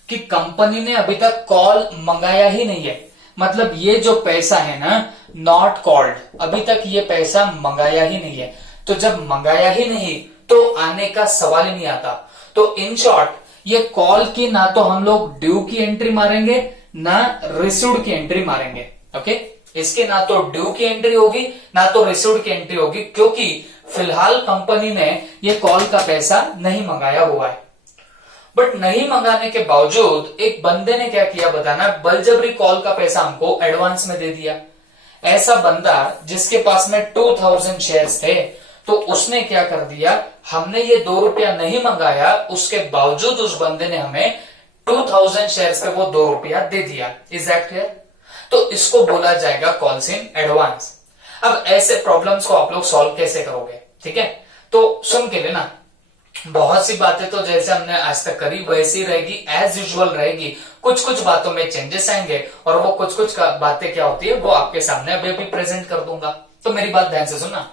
कि कंपनी ने अभी तक कॉल मंगाया ही नहीं है, मतलब ये जो पैसा है ना, नॉट कॉल्ड, अभी तक ये पैसा मंगाया ही नहीं है। तो जब मंगाया ही नहीं तो आने का सवाल ही नहीं आता। तो इन शॉर्ट ये कॉल की ना तो हम लोग ड्यू की एंट्री मारेंगे ना रिसीव्ड की एंट्री मारेंगे। ओके, इसके ना तो ड्यू की एंट्री होगी ना तो रिसीव्ड की एंट्री होगी, क्योंकि फिलहाल कंपनी ने ये कॉल का पैसा नहीं मंगाया हुआ है। बट नहीं मंगाने के बावजूद एक बंदे ने क्या किया बताना? बलजबरी कॉल का पैसा हमको एडवांस में दे दिया। ऐसा बंदा जिसके पास में 2000 शेयर्स थे, तो उसने क्या कर दिया? हमने ये 2 रुपया नहीं मंगाया, उसके बावजूद उस बंदे ने हमें 2000 शेयर्स पे वो 2 रुपया दे दिया। Is that clear? तो इसको बोला जाएगा कॉल्स इन एडवांस। अब ऐसे प्रॉब्लम्स को आप लोग सॉल्व कैसे करोगे? ठीक है, तो सुन के लेना, बहुत सी बातें तो जैसे हमने आज तक करी वैसी रहेगी, एज यूजुअल रहेगी। कुछ कुछ बातों में चेंजेस आएंगे, और वो कुछ कुछ बातें क्या होती है वो आपके सामने अभी अभी प्रेजेंट कर दूंगा। तो मेरी बात ध्यान से सुनना।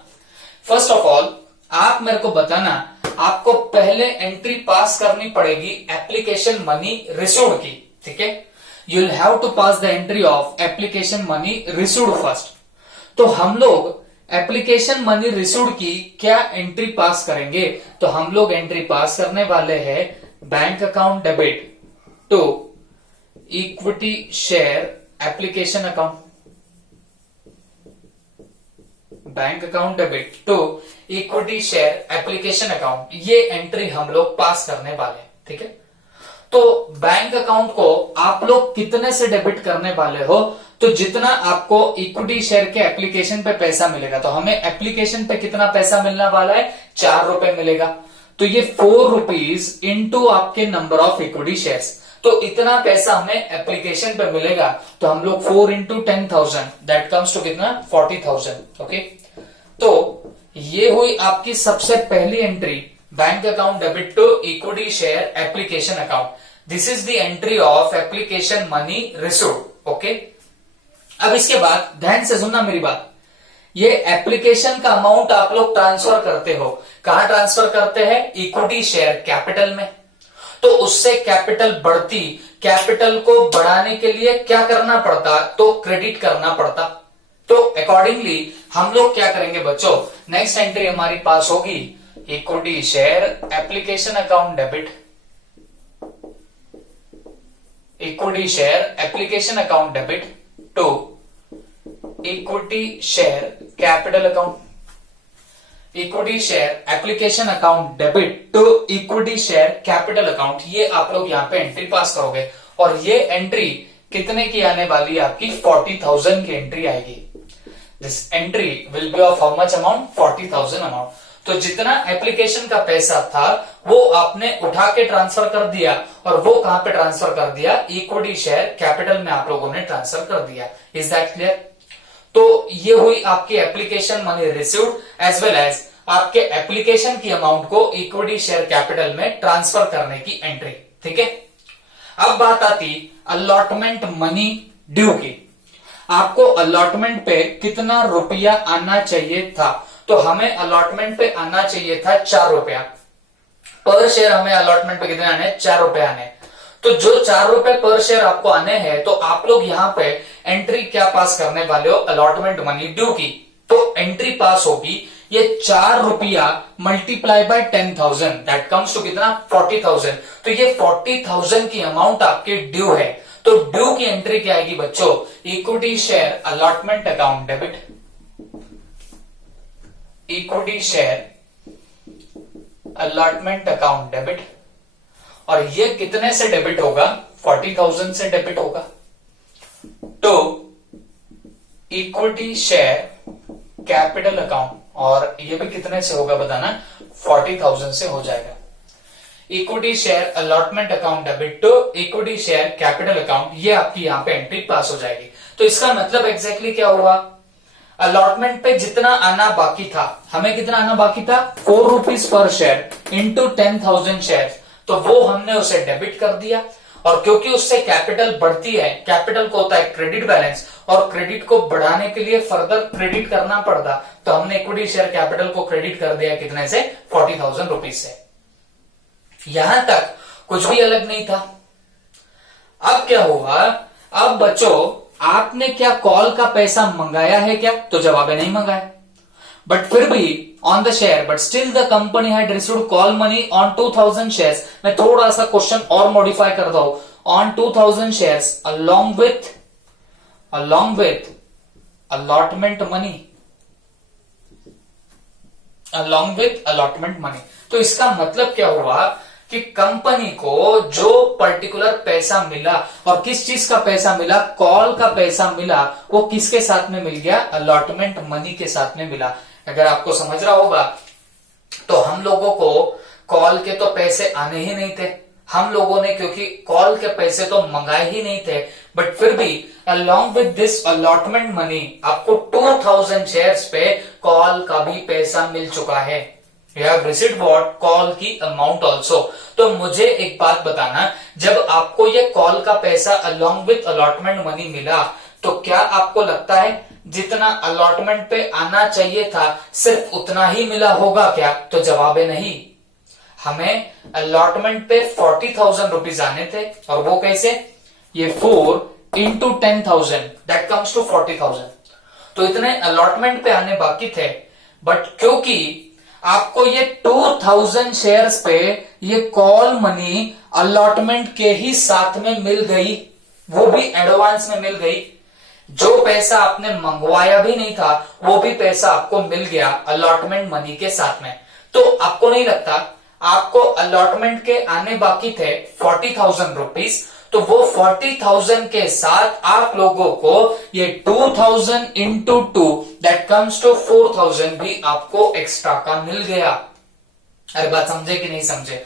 फर्स्ट ऑफ ऑल आप मेरे को बताना, आपको पहले एंट्री पास करनी पड़ेगी एप्लीकेशन मनी रिसीव्ड की। ठीक है, you will have to pass the entry of application money received first. तो हम लोग एप्लीकेशन मनी रिसीव्ड की क्या एंट्री पास करेंगे? तो हम लोग एंट्री पास करने वाले हैं bank account debit to equity share application account, bank account debit to equity share application account, ये एंट्री हम लोग पास करने वाले हैं। ठीक है, तो बैंक अकाउंट को आप लोग कितने से डेबिट करने वाले हो? तो जितना आपको इक्विटी शेयर के एप्लीकेशन पे पैसा मिलेगा, तो हमें एप्लीकेशन पे कितना पैसा मिलने वाला है? 4 रुपए मिलेगा। तो ये 4 रुपीज इंटू आपके नंबर ऑफ इक्विटी शेयर्स, तो इतना पैसा हमें एप्लीकेशन पे मिलेगा। तो हम लोग 4 इंटू 10,000, दैट कम्स टू कितना? 40,000। ओके, तो ये हुई आपकी सबसे पहली entry, bank account debit to equity share application account. This is the entry of application money received. Okay, अब इसके बाद ध्यान से सुनना मेरी बात, ये एप्लीकेशन का अमाउंट आप लोग ट्रांसफर करते हो, कहां ट्रांसफर करते हैं? इक्विटी शेयर कैपिटल में। तो उससे कैपिटल बढ़ती, कैपिटल को बढ़ाने के लिए क्या करना पड़ता? तो क्रेडिट करना पड़ता। तो अकॉर्डिंगली हम लोग क्या करेंगे बच्चों? नेक्स्ट एंट्री हमारी पास होगी equity share application account debit, equity share application account debit to equity share capital account, equity share application account debit to equity share capital account, ये आप लोग यहां पे एंट्री पास करोगे। और ये एंट्री कितने की आने वाली है? आपकी 40,000 की एंट्री आएगी। This entry will be of how much amount? 40,000 amount. तो जितना एप्लीकेशन का पैसा था वो आपने उठा के ट्रांसफर कर दिया, और वो कहां पे ट्रांसफर कर दिया? इक्विटी शेयर कैपिटल में आप लोगों ने ट्रांसफर कर दिया। Is that clear? तो ये हुई आपकी application money received as well as आपके एप्लीकेशन की अमाउंट को इक्विटी शेयर कैपिटल में ट्रांसफर करने की एंट्री। ठीक है, अब बात आती अलॉटमेंट मनी ड्यू की। आपको अलॉटमेंट पे कितना रुपया आना चाहिए था? तो हमें अलॉटमेंट पे आना चाहिए था 4 रुपया पर शेयर। हमें अलॉटमेंट पे कितने आने? 4 रुपए आने। तो जो 4 रुपए पर शेयर आपको आने हैं, तो आप लोग यहां पे एंट्री क्या पास करने वाले हो? अलॉटमेंट मनी ड्यू की। तो एंट्री पास होगी ये 4 रुपया multiply by 10,000, that comes to कितना? 40,000। तो ये 40,000 की अमाउंट आपकी ड्यू है। तो ड्यू की एंट्री क्या आएगी बच्चों? Equity share allotment account debit, equity share allotment account debit, और ये कितने से डेबिट होगा? 40,000 से डेबिट होगा। तो इक्विटी शेयर कैपिटल अकाउंट, और ये भी कितने से होगा बताना? 40,000 से हो जाएगा। Equity share allotment account debit to equity share capital account, ये आपकी यहां पे एंट्री पास हो जाएगी। तो इसका मतलब एग्जैक्टली क्या हुआ? अलॉटमेंट पे जितना आना बाकी था, हमें कितना आना बाकी था? 4 rupees per share into 10,000 share, तो वो हमने उसे डेबिट कर दिया। और क्योंकि उससे कैपिटल बढ़ती है, कैपिटल को होता है क्रेडिट बैलेंस, और क्रेडिट को बढ़ाने के लिए फर्दर क्रेडिट करना पड़ता, तो हमने इक्विटी शेयर कैपिटल को क्रेडिट कर दिया कितने से? 40,000 रुपीज से। यहां तक कुछ भी अलग नहीं था। अब क्या हुआ? अब बच्चों, आपने क्या कॉल का पैसा मंगाया है क्या? तो जवाब है नहीं मंगाया। बट फिर भी on the share, but still the company had received call money on 2000 shares. मैं थोड़ा सा क्वेश्चन और मॉडिफाई करता हूं। On 2000 shares along with allotment money, along with allotment money। तो इसका मतलब क्या हुआ कि कंपनी को जो पर्टिकुलर पैसा मिला, और किस चीज का पैसा मिला? कॉल का पैसा मिला, वो किसके साथ में मिल गया? अलॉटमेंट मनी के साथ में मिला। अगर आपको समझ रहा होगा तो हम लोगों को कॉल के तो पैसे आने ही नहीं थे, हम लोगों ने क्योंकि कॉल के पैसे तो मंगाए ही नहीं थे, बट फिर भी along with this allotment money आपको 2000 शेयर्स पे कॉल का भी पैसा मिल चुका है। You have received what? Call की अमाउंट ऑल्सो। तो मुझे एक बात बताना, जब आपको ये कॉल का पैसा along with allotment money मिला, तो क्या आपको लगता है जितना अलॉटमेंट पे आना चाहिए था सिर्फ उतना ही मिला होगा क्या? तो जवाब है नहीं। हमें अलॉटमेंट पे 40,000 रुपीज आने थे, और वो कैसे? ये 4 इंटू 10,000 दैट कम्स टू 40,000। तो इतने अलॉटमेंट पे आने बाकी थे, बट क्योंकि आपको ये 2000 शेयर्स पे ये कॉल मनी अलॉटमेंट के ही साथ में मिल गई, वो भी एडवांस में मिल गई। जो पैसा आपने मंगवाया भी नहीं था वो भी पैसा आपको मिल गया अलॉटमेंट मनी के साथ में। तो आपको नहीं लगता आपको अलॉटमेंट के आने बाकी थे 40,000 रुपीज, तो वो 40,000 के साथ आप लोगों को ये 2000 इंटू 2 दैट कम्स टू 4,000 भी आपको एक्स्ट्रा का मिल गया। अरे बात समझे कि नहीं समझे?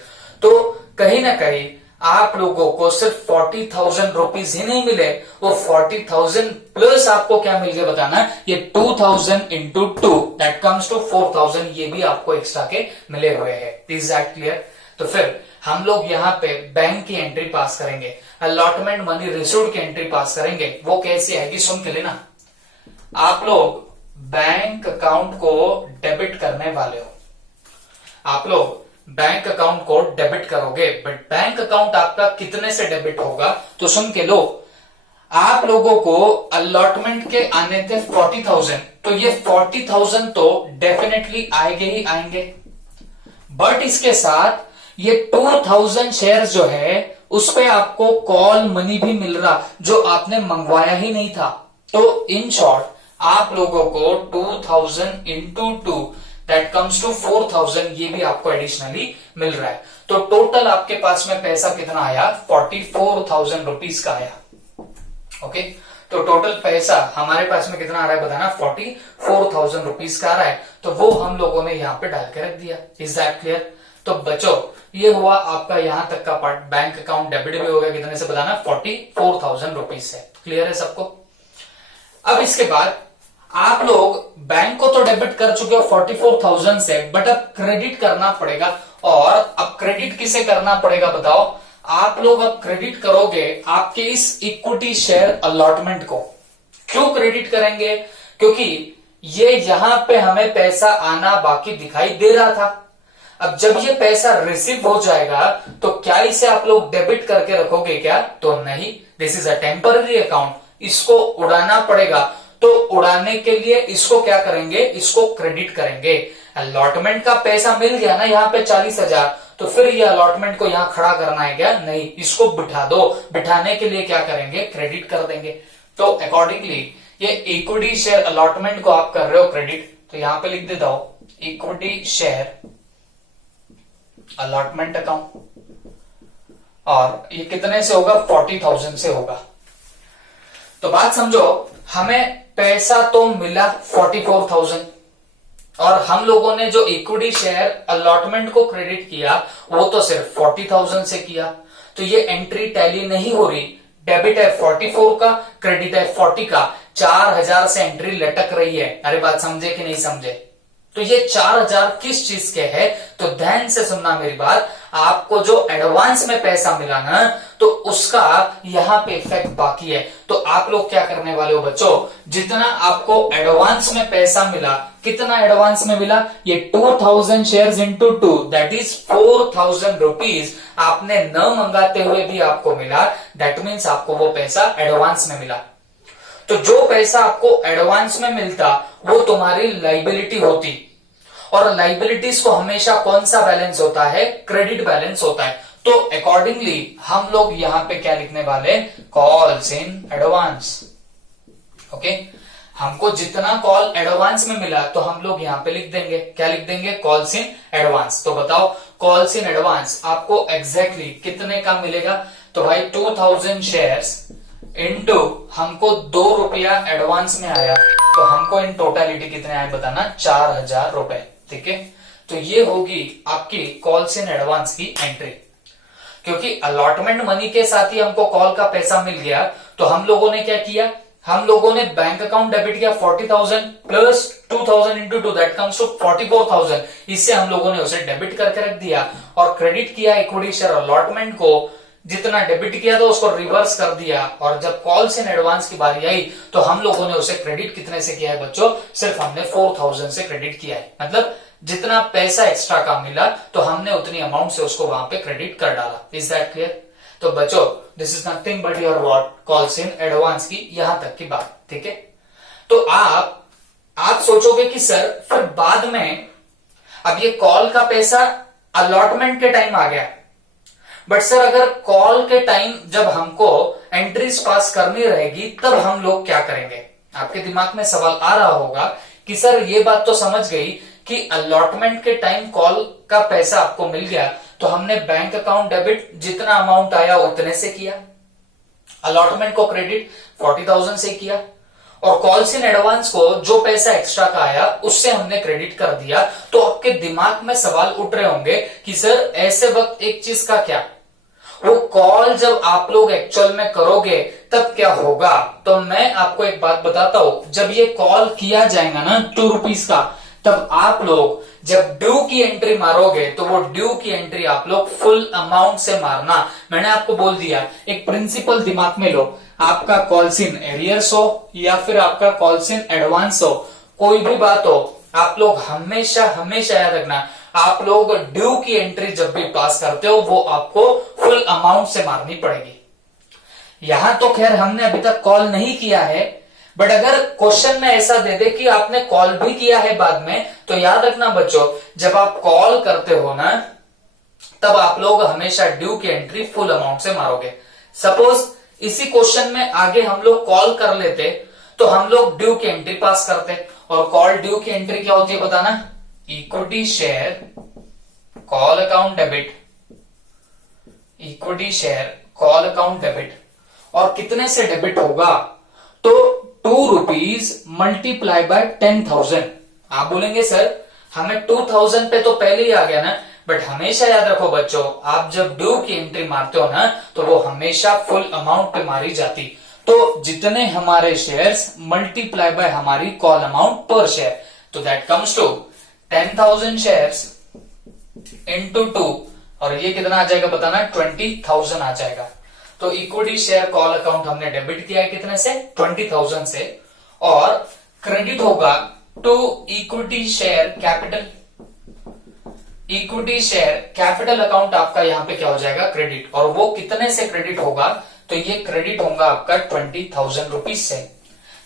तो कहीं ना कहीं आप लोगों को सिर्फ 40,000 रुपीज ही नहीं मिले, वो 40,000 प्लस आपको क्या मिल गया बताना? ये 2000 इंटू 2 दैट कम्स टू 4,000, ये भी आपको एक्स्ट्रा के मिले हुए हैं। Is that clear? तो फिर हम लोग यहाँ पे बैंक की एंट्री पास करेंगे, अलॉटमेंट मनी रिसीव्ड की एंट्री पास करेंगे। वो कैसे आएगी सुन के लेना। आप लोग बैंक अकाउंट को डेबिट करने वाले हो, आप लोग बैंक अकाउंट को डेबिट करोगे, बट बैंक अकाउंट आपका कितने से डेबिट होगा? तो सुन के लो, आप लोगों को अलॉटमेंट के आने थे 40,000, तो ये 40,000 तो डेफिनेटली आएंगे ही आएंगे, बट इसके साथ ये 2000 शेयर्स जो है उस पे आपको कॉल मनी भी मिल रहा जो आपने मंगवाया ही नहीं था। तो इन शॉर्ट आप लोगों को 2000 इंटू 2 दैट कम्स टू 4,000, ये भी आपको एडिशनली मिल रहा है। तो टोटल आपके पास में पैसा कितना आया? 44,000 रुपीज का आया। ओके, तो टोटल पैसा हमारे पास में कितना आ रहा है बताना? 44,000 रुपीज का आ रहा है। तो वो हम लोगों ने यहाँ पे डाल के रख दिया। Is that clear? तो बच्चों ये हुआ आपका यहां तक का पार्ट। बैंक अकाउंट डेबिट भी हो गया, कितने से बताना? 44,000 रुपीज से। क्लियर है सबको? अब इसके बाद आप लोग बैंक को तो डेबिट कर चुके हो 44,000 से, बट अब क्रेडिट करना पड़ेगा। और अब क्रेडिट किसे करना पड़ेगा बताओ? आप लोग अब क्रेडिट करोगे आपके इस इक्विटी शेयर अलॉटमेंट को। क्यों क्रेडिट करेंगे? क्योंकि ये यहां पे हमें पैसा आना बाकी दिखाई दे रहा था। अब जब ये पैसा रिसीव हो जाएगा तो क्या इसे आप लोग डेबिट करके रखोगे क्या? तो नहीं, this is a temporary account, इसको उड़ाना पड़ेगा। तो उड़ाने के लिए इसको क्या करेंगे? इसको क्रेडिट करेंगे। अलॉटमेंट का पैसा मिल गया ना यहाँ पे 40,000, तो फिर ये अलॉटमेंट को यहाँ खड़ा करना है क्या? नहीं, इसको बिठा दो। बिठाने के लिए क्या करेंगे? क्रेडिट कर देंगे। तो अकॉर्डिंगली ये इक्विटी शेयर अलॉटमेंट को आप कर रहे हो क्रेडिट, तो यहाँ पे लिख देता हूं इक्विटी शेयर अलॉटमेंट अकाउंट, और ये कितने से होगा? 40,000 से होगा। तो बात समझो, हमें पैसा तो मिला 44,000 और हम लोगों ने जो इक्विटी शेयर अलॉटमेंट को क्रेडिट किया वो तो सिर्फ 40,000 से किया। तो ये एंट्री टैली नहीं हो रही। डेबिट है 44 का, क्रेडिट है 40 का, 4,000 से एंट्री लटक रही है। अरे बात समझे कि नहीं समझे? तो ये 4,000 किस चीज के है? तो ध्यान से सुनना मेरी बात। आपको जो एडवांस में पैसा मिला ना, तो उसका यहां पे इफेक्ट बाकी है। तो आप लोग क्या करने वाले हो बच्चों? जितना आपको एडवांस में पैसा मिला, कितना एडवांस में मिला? ये 2,000 shares into 2, that is 4,000 rupees आपने न मंगाते हुए भी आपको मिला। दैट मीन्स आपको वो पैसा एडवांस में मिला। तो जो पैसा आपको एडवांस में मिलता वो तुम्हारी लाइबिलिटी होती, और लाइबिलिटीज को हमेशा कौन सा बैलेंस होता है? क्रेडिट बैलेंस होता है। तो अकॉर्डिंगली हम लोग यहां पे क्या लिखने वाले? Calls in advance. ओके, हमको जितना कॉल एडवांस में मिला तो हम लोग यहां पे लिख देंगे, क्या लिख देंगे? Calls in advance. तो बताओ, कॉल्स इन एडवांस आपको एग्जैक्टली कितने का मिलेगा? तो भाई 2,000 शेयर्स इनटू हमको 2 रुपया एडवांस में आया, तो हमको इन टोटलिटी कितने आए बताना? 4,000 रुपए। ठीक है, तो ये होगी आपकी कॉल्स इन एडवांस की एंट्री। क्योंकि अलॉटमेंट मनी के साथ ही हमको कॉल का पैसा मिल गया, तो हम लोगों ने क्या किया? हम लोगों ने बैंक अकाउंट डेबिट किया 40,000 plus 2,000 into 2, that comes to 44,000। इससे हम लोगों ने उसे डेबिट करके रख दिया, और क्रेडिट किया इक्विटी शेयर अलॉटमेंट को। जितना डेबिट किया था उसको रिवर्स कर दिया, और जब कॉल्स इन एडवांस की बारी आई तो हम लोगों ने उसे क्रेडिट कितने से किया है बच्चों? सिर्फ हमने 4,000 से क्रेडिट किया है। मतलब जितना पैसा एक्स्ट्रा का मिला तो हमने उतनी अमाउंट से उसको वहां पे क्रेडिट कर डाला। Is that clear? तो बच्चों, this is nothing but your what? Calls in advance की यहां तक की बात। ठीक है, तो आप सोचोगे कि सर फिर बाद में, अब ये कॉल का पैसा अलॉटमेंट के टाइम आ गया, बट सर अगर कॉल के टाइम जब हमको एंट्रीज पास करनी रहेगी तब हम लोग क्या करेंगे? आपके दिमाग में सवाल आ रहा होगा कि सर ये बात तो समझ गई कि अलॉटमेंट के टाइम कॉल का पैसा आपको मिल गया, तो हमने बैंक अकाउंट डेबिट जितना अमाउंट आया उतने से किया, अलॉटमेंट को क्रेडिट 40,000 से किया, और कॉल्स इन एडवांस को जो पैसा एक्स्ट्रा का आया उससे हमने क्रेडिट कर दिया। तो आपके दिमाग में सवाल उठ रहे होंगे कि सर ऐसे वक्त एक चीज का क्या, वो कॉल जब आप लोग एक्चुअल में करोगे तब क्या होगा? तो मैं आपको एक बात बताता हूं, जब ये कॉल किया जाएगा ना 2 रुपीज का, तब आप लोग जब ड्यू की एंट्री मारोगे तो वो ड्यू की एंट्री आप लोग फुल अमाउंट से मारना। मैंने आपको बोल दिया, एक प्रिंसिपल दिमाग में लो, आपका कॉल्स इन एरियर्स हो या फिर आपका कॉल्स इन एडवांस हो, कोई भी बात हो, आप लोग हमेशा हमेशा याद रखना, आप लोग ड्यू की एंट्री जब भी पास करते हो वो आपको फुल अमाउंट से मारनी पड़ेगी। यहां तो खैर हमने अभी तक कॉल नहीं किया है, बट अगर क्वेश्चन में ऐसा दे दे कि आपने कॉल भी किया है बाद में, तो याद रखना बच्चों, जब आप कॉल करते हो ना तब आप लोग हमेशा ड्यू की एंट्री फुल अमाउंट से मारोगे। सपोज इसी क्वेश्चन में आगे हम लोग कॉल कर लेते तो हम लोग ड्यू की एंट्री पास करते, और कॉल ड्यू की एंट्री क्या होती है बताना? Equity share call account debit, equity share call account debit, और कितने से डेबिट होगा? तो 2 रुपीज मल्टीप्लाई बाय 10,000। आप बोलेंगे सर हमें 2,000 पे तो पहले ही आ गया ना, बट हमेशा याद रखो बच्चों, आप जब ड्यू की एंट्री मारते हो ना तो वो हमेशा फुल अमाउंट पे मारी जाती। तो जितने हमारे शेयर्स मल्टीप्लाई बाय हमारी कॉल अमाउंट पर शेयर, तो that comes to 10,000 shares into 2, और ये कितना आ जाएगा बताना? 20,000 आ जाएगा। तो इक्विटी शेयर कॉल अकाउंट हमने डेबिट किया है कितने से? 20,000 से, और क्रेडिट होगा to equity share capital, equity share capital account आपका यहां पे क्या हो जाएगा? क्रेडिट। और वो कितने से क्रेडिट होगा? तो ये क्रेडिट होगा आपका 20,000 रुपीज से।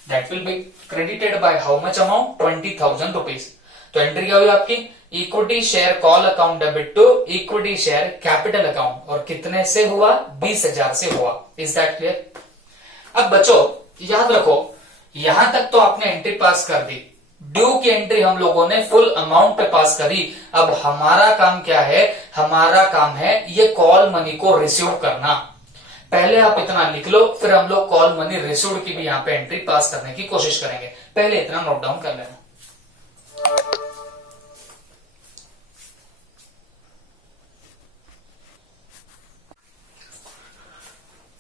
That will be credited by how much amount? 20,000 rupees. तो एंट्री क्या हुई आपकी? Equity share call account debit to equity share capital account, और कितने से हुआ? 20,000 से हुआ। Is that clear? अब बच्चों याद रखो, यहां तक तो आपने एंट्री पास कर दी, ड्यू की एंट्री हम लोगों ने फुल अमाउंट पे पास करी। अब हमारा काम क्या है, हमारा काम है ये कॉल मनी को रिसीव करना। पहले आप इतना लिख लो, फिर हम लोग कॉल मनी रिसीव्ड की भी यहाँ पे एंट्री पास करने की कोशिश करेंगे। पहले इतना नोट डाउन कर लेना।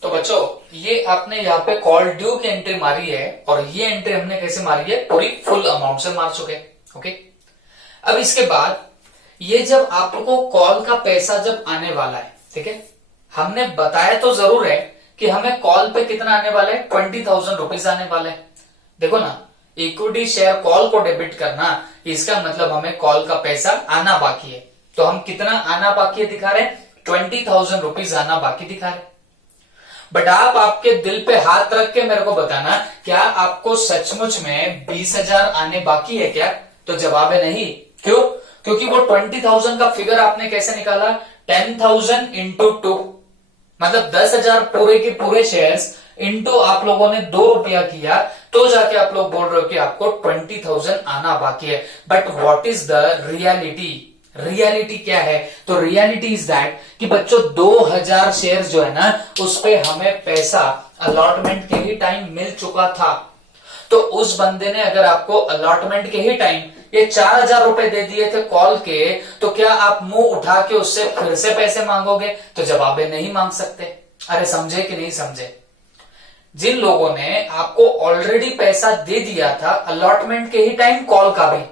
तो बच्चों, ये आपने यहाँ पे कॉल ड्यू की एंट्री मारी है, और ये एंट्री हमने कैसे मारी है, पूरी फुल अमाउंट से मार चुके। ओके, अब इसके बाद ये जब आपको कॉल का पैसा जब आने वाला है, ठीक है, हमने बताया तो जरूर है कि हमें कॉल पे कितना आने वाला है, 20,000 रुपीज आने वाला है। देखो ना, इक्विटी शेयर कॉल को डेबिट करना, इसका मतलब हमें कॉल का पैसा आना बाकी है। तो हम कितना आना बाकी है दिखा रहे हैं, 20,000 रुपीज आना बाकी दिखा रहे हैं। बट आप आपके दिल पे हाथ रख के मेरे को बताना, क्या आपको सचमुच में 20,000 आने बाकी है क्या? तो जवाब है नहीं। क्यों? क्योंकि वो 20,000 का फिगर आपने कैसे निकाला, 10,000 इंटू 2, मतलब 10,000 पूरे के पूरे शेयर्स इंटू आप लोगों ने 2 रुपया किया, तो जाके आप लोग बोल रहे हो कि आपको 20,000 आना बाकी है। But what is the reality? Reality क्या है? तो रियलिटी इज दैट कि बच्चों 2,000 शेयर्स जो है ना, उस पे हमें पैसा अलॉटमेंट के ही टाइम मिल चुका था। तो उस बंदे ने अगर आपको अलॉटमेंट के ही टाइम ये 4,000 रुपए दे दिए थे कॉल के, तो क्या आप मुंह उठा के उससे फिर से पैसे मांगोगे? तो जवाब है नहीं मांग सकते। अरे समझे कि नहीं समझे? जिन लोगों ने आपको ऑलरेडी पैसा दे दिया था अलॉटमेंट के ही टाइम कॉल का भी,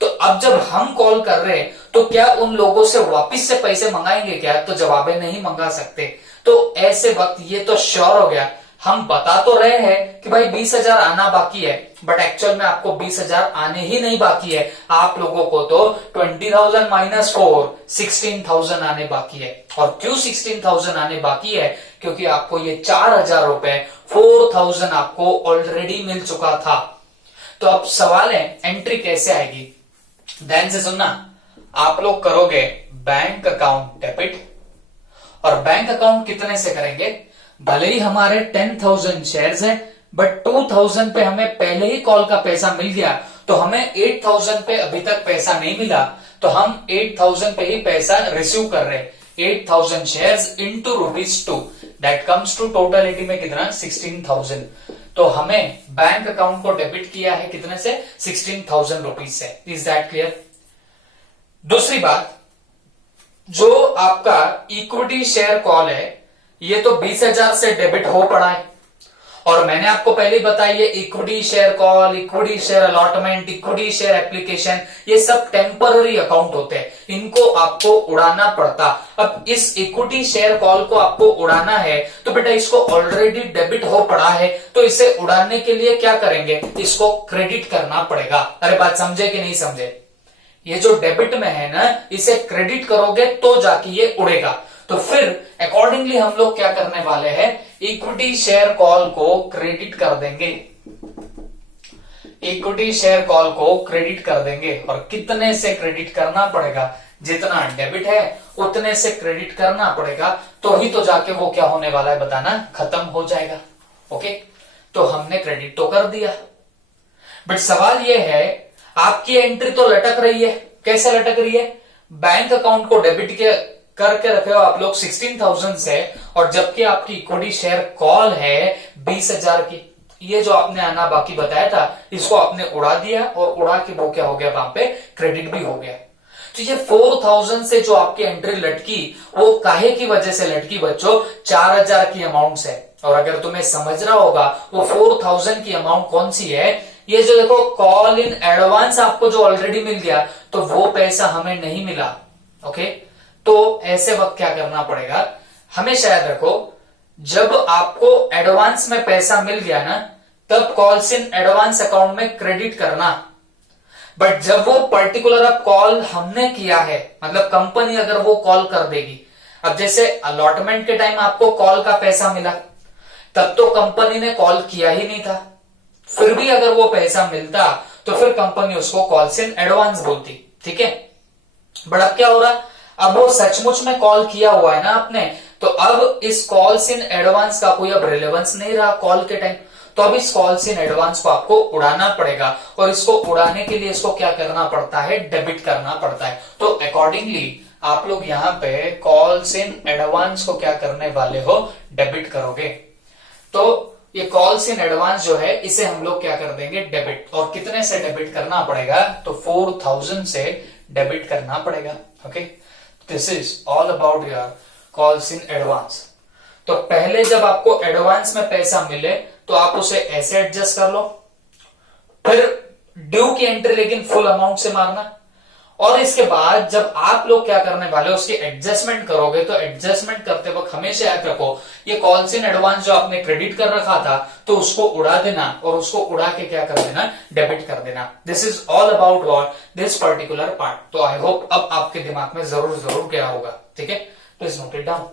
तो अब जब हम कॉल कर रहे हैं तो क्या उन लोगों से वापस से पैसे मंगाएंगे क्या? तो जवाब है नहीं मंगा सकते। तो ऐसे वक्त ये तो श्योर हो गया, हम बता तो रहे हैं कि भाई 20,000 आना बाकी है, बट एक्चुअल में आपको 20,000 आने ही नहीं बाकी है। आप लोगों को तो 20,000 माइनस 4 16,000 आने बाकी है। और क्यों 16,000 आने बाकी है? क्योंकि आपको ये 4,000 रुपए 4,000 आपको ऑलरेडी मिल चुका था। तो अब सवाल है एंट्री कैसे आएगी? ध्यान से सुनना, आप लोग करोगे बैंक अकाउंट डेबिट, और बैंक अकाउंट कितने से करेंगे? भले ही हमारे 10,000 शेयर्स है, बट 2,000 पे हमें पहले ही कॉल का पैसा मिल गया, तो हमें 8,000 पे अभी तक पैसा नहीं मिला, तो हम 8,000 पे ही पैसा रिसीव कर रहे हैं। 8,000 shares into ₹2, that comes to totality में कितना, 16,000। तो हमें बैंक अकाउंट को डेबिट किया है कितने से, 16,000 रुपीज से। Is that clear? दूसरी बात, जो आपका इक्विटी शेयर कॉल है, ये तो 20,000 से डेबिट हो पड़ा है, और मैंने आपको पहले ही बताया ये equity share call, equity share allotment, equity share application, ये सब टेम्पररी अकाउंट होते हैं, इनको आपको उड़ाना पड़ता। अब इस इक्विटी शेयर कॉल को आपको उड़ाना है, तो बेटा इसको ऑलरेडी डेबिट हो पड़ा है, तो इसे उड़ाने के लिए क्या करेंगे, इसको क्रेडिट करना पड़ेगा। अरे बात समझे कि नहीं समझे? ये जो डेबिट में है ना, इसे क्रेडिट करोगे तो जाके ये उड़ेगा। तो फिर अकॉर्डिंगली हम लोग क्या करने वाले हैं, इक्विटी शेयर कॉल को क्रेडिट कर देंगे। इक्विटी शेयर कॉल को क्रेडिट कर देंगे, और कितने से क्रेडिट करना पड़ेगा, जितना डेबिट है उतने से क्रेडिट करना पड़ेगा, तो ही तो जाके वो क्या होने वाला है बताना, खत्म हो जाएगा। ओके, तो हमने क्रेडिट तो कर दिया, बट सवाल ये है आपकी एंट्री तो लटक रही है। कैसे लटक रही है? बैंक अकाउंट को डेबिट के करके रखे हो आप लोग 16,000 से, और जबकि आपकी इक्विटी शेयर कॉल है 20,000 की। ये जो आपने आना बाकी बताया था, इसको आपने उड़ा दिया, और उड़ा के वो क्या हो गया, वहां पे क्रेडिट भी हो गया। तो ये 4,000 से जो आपकी एंट्री लटकी, वो काहे की वजह से लटकी बच्चों? 4,000 की अमाउंट से। और अगर तुम्हें समझ रहा होगा वो 4,000 की अमाउंट कौन सी है, ये जो देखो कॉल इन एडवांस आपको जो ऑलरेडी मिल गया, तो वो पैसा हमें नहीं मिला। ओके, तो ऐसे वक्त क्या करना पड़ेगा, हमेशा याद रखो, जब आपको एडवांस में पैसा मिल गया ना, तब कॉल्स इन एडवांस अकाउंट में क्रेडिट करना। बट जब वो पर्टिकुलर अब कॉल हमने किया है, मतलब कंपनी अगर वो कॉल कर देगी, अब जैसे अलॉटमेंट के टाइम आपको कॉल का पैसा मिला, तब तो कंपनी ने कॉल किया ही नहीं था, फिर भी अगर वो पैसा मिलता तो फिर कंपनी उसको कॉल्स इन एडवांस बोलती। ठीक है, बट अब क्या हो रहा, अब वो सचमुच में कॉल किया हुआ है ना आपने, तो अब इस कॉल्स इन एडवांस का कोई अब रिलेवेंस नहीं रहा कॉल के टाइम, तो अब इस कॉल्स इन एडवांस को आपको उड़ाना पड़ेगा, और इसको उड़ाने के लिए इसको क्या करना पड़ता है, डेबिट करना पड़ता है। तो अकॉर्डिंगली आप लोग यहाँ पे कॉल्स इन एडवांस को क्या करने वाले हो, डेबिट करोगे। तो ये कॉल्स इन एडवांस जो है इसे हम लोग क्या कर देंगे, डेबिट। और कितने से डेबिट करना पड़ेगा, तो 4000 से डेबिट करना पड़ेगा। Okay, this is all about your calls in advance. तो पहले जब आपको एडवांस में पैसा मिले तो आप उसे ऐसे एडजस्ट कर लो, फिर ड्यू की एंट्री लेकिन फुल अमाउंट से मारना, और इसके बाद जब आप लोग क्या करने वाले हो, उसकी एडजस्टमेंट करोगे, तो एडजस्टमेंट करते वक्त हमेशा याद रखो ये कॉल्स इन एडवांस जो आपने क्रेडिट कर रखा था तो उसको उड़ा देना, और उसको उड़ा के क्या कर देना, डेबिट कर देना। This is all about what this particular part. तो आई होप अब आपके दिमाग में जरूर जरूर क्या होगा, ठीक है, प्लीज नोट इट डाउन।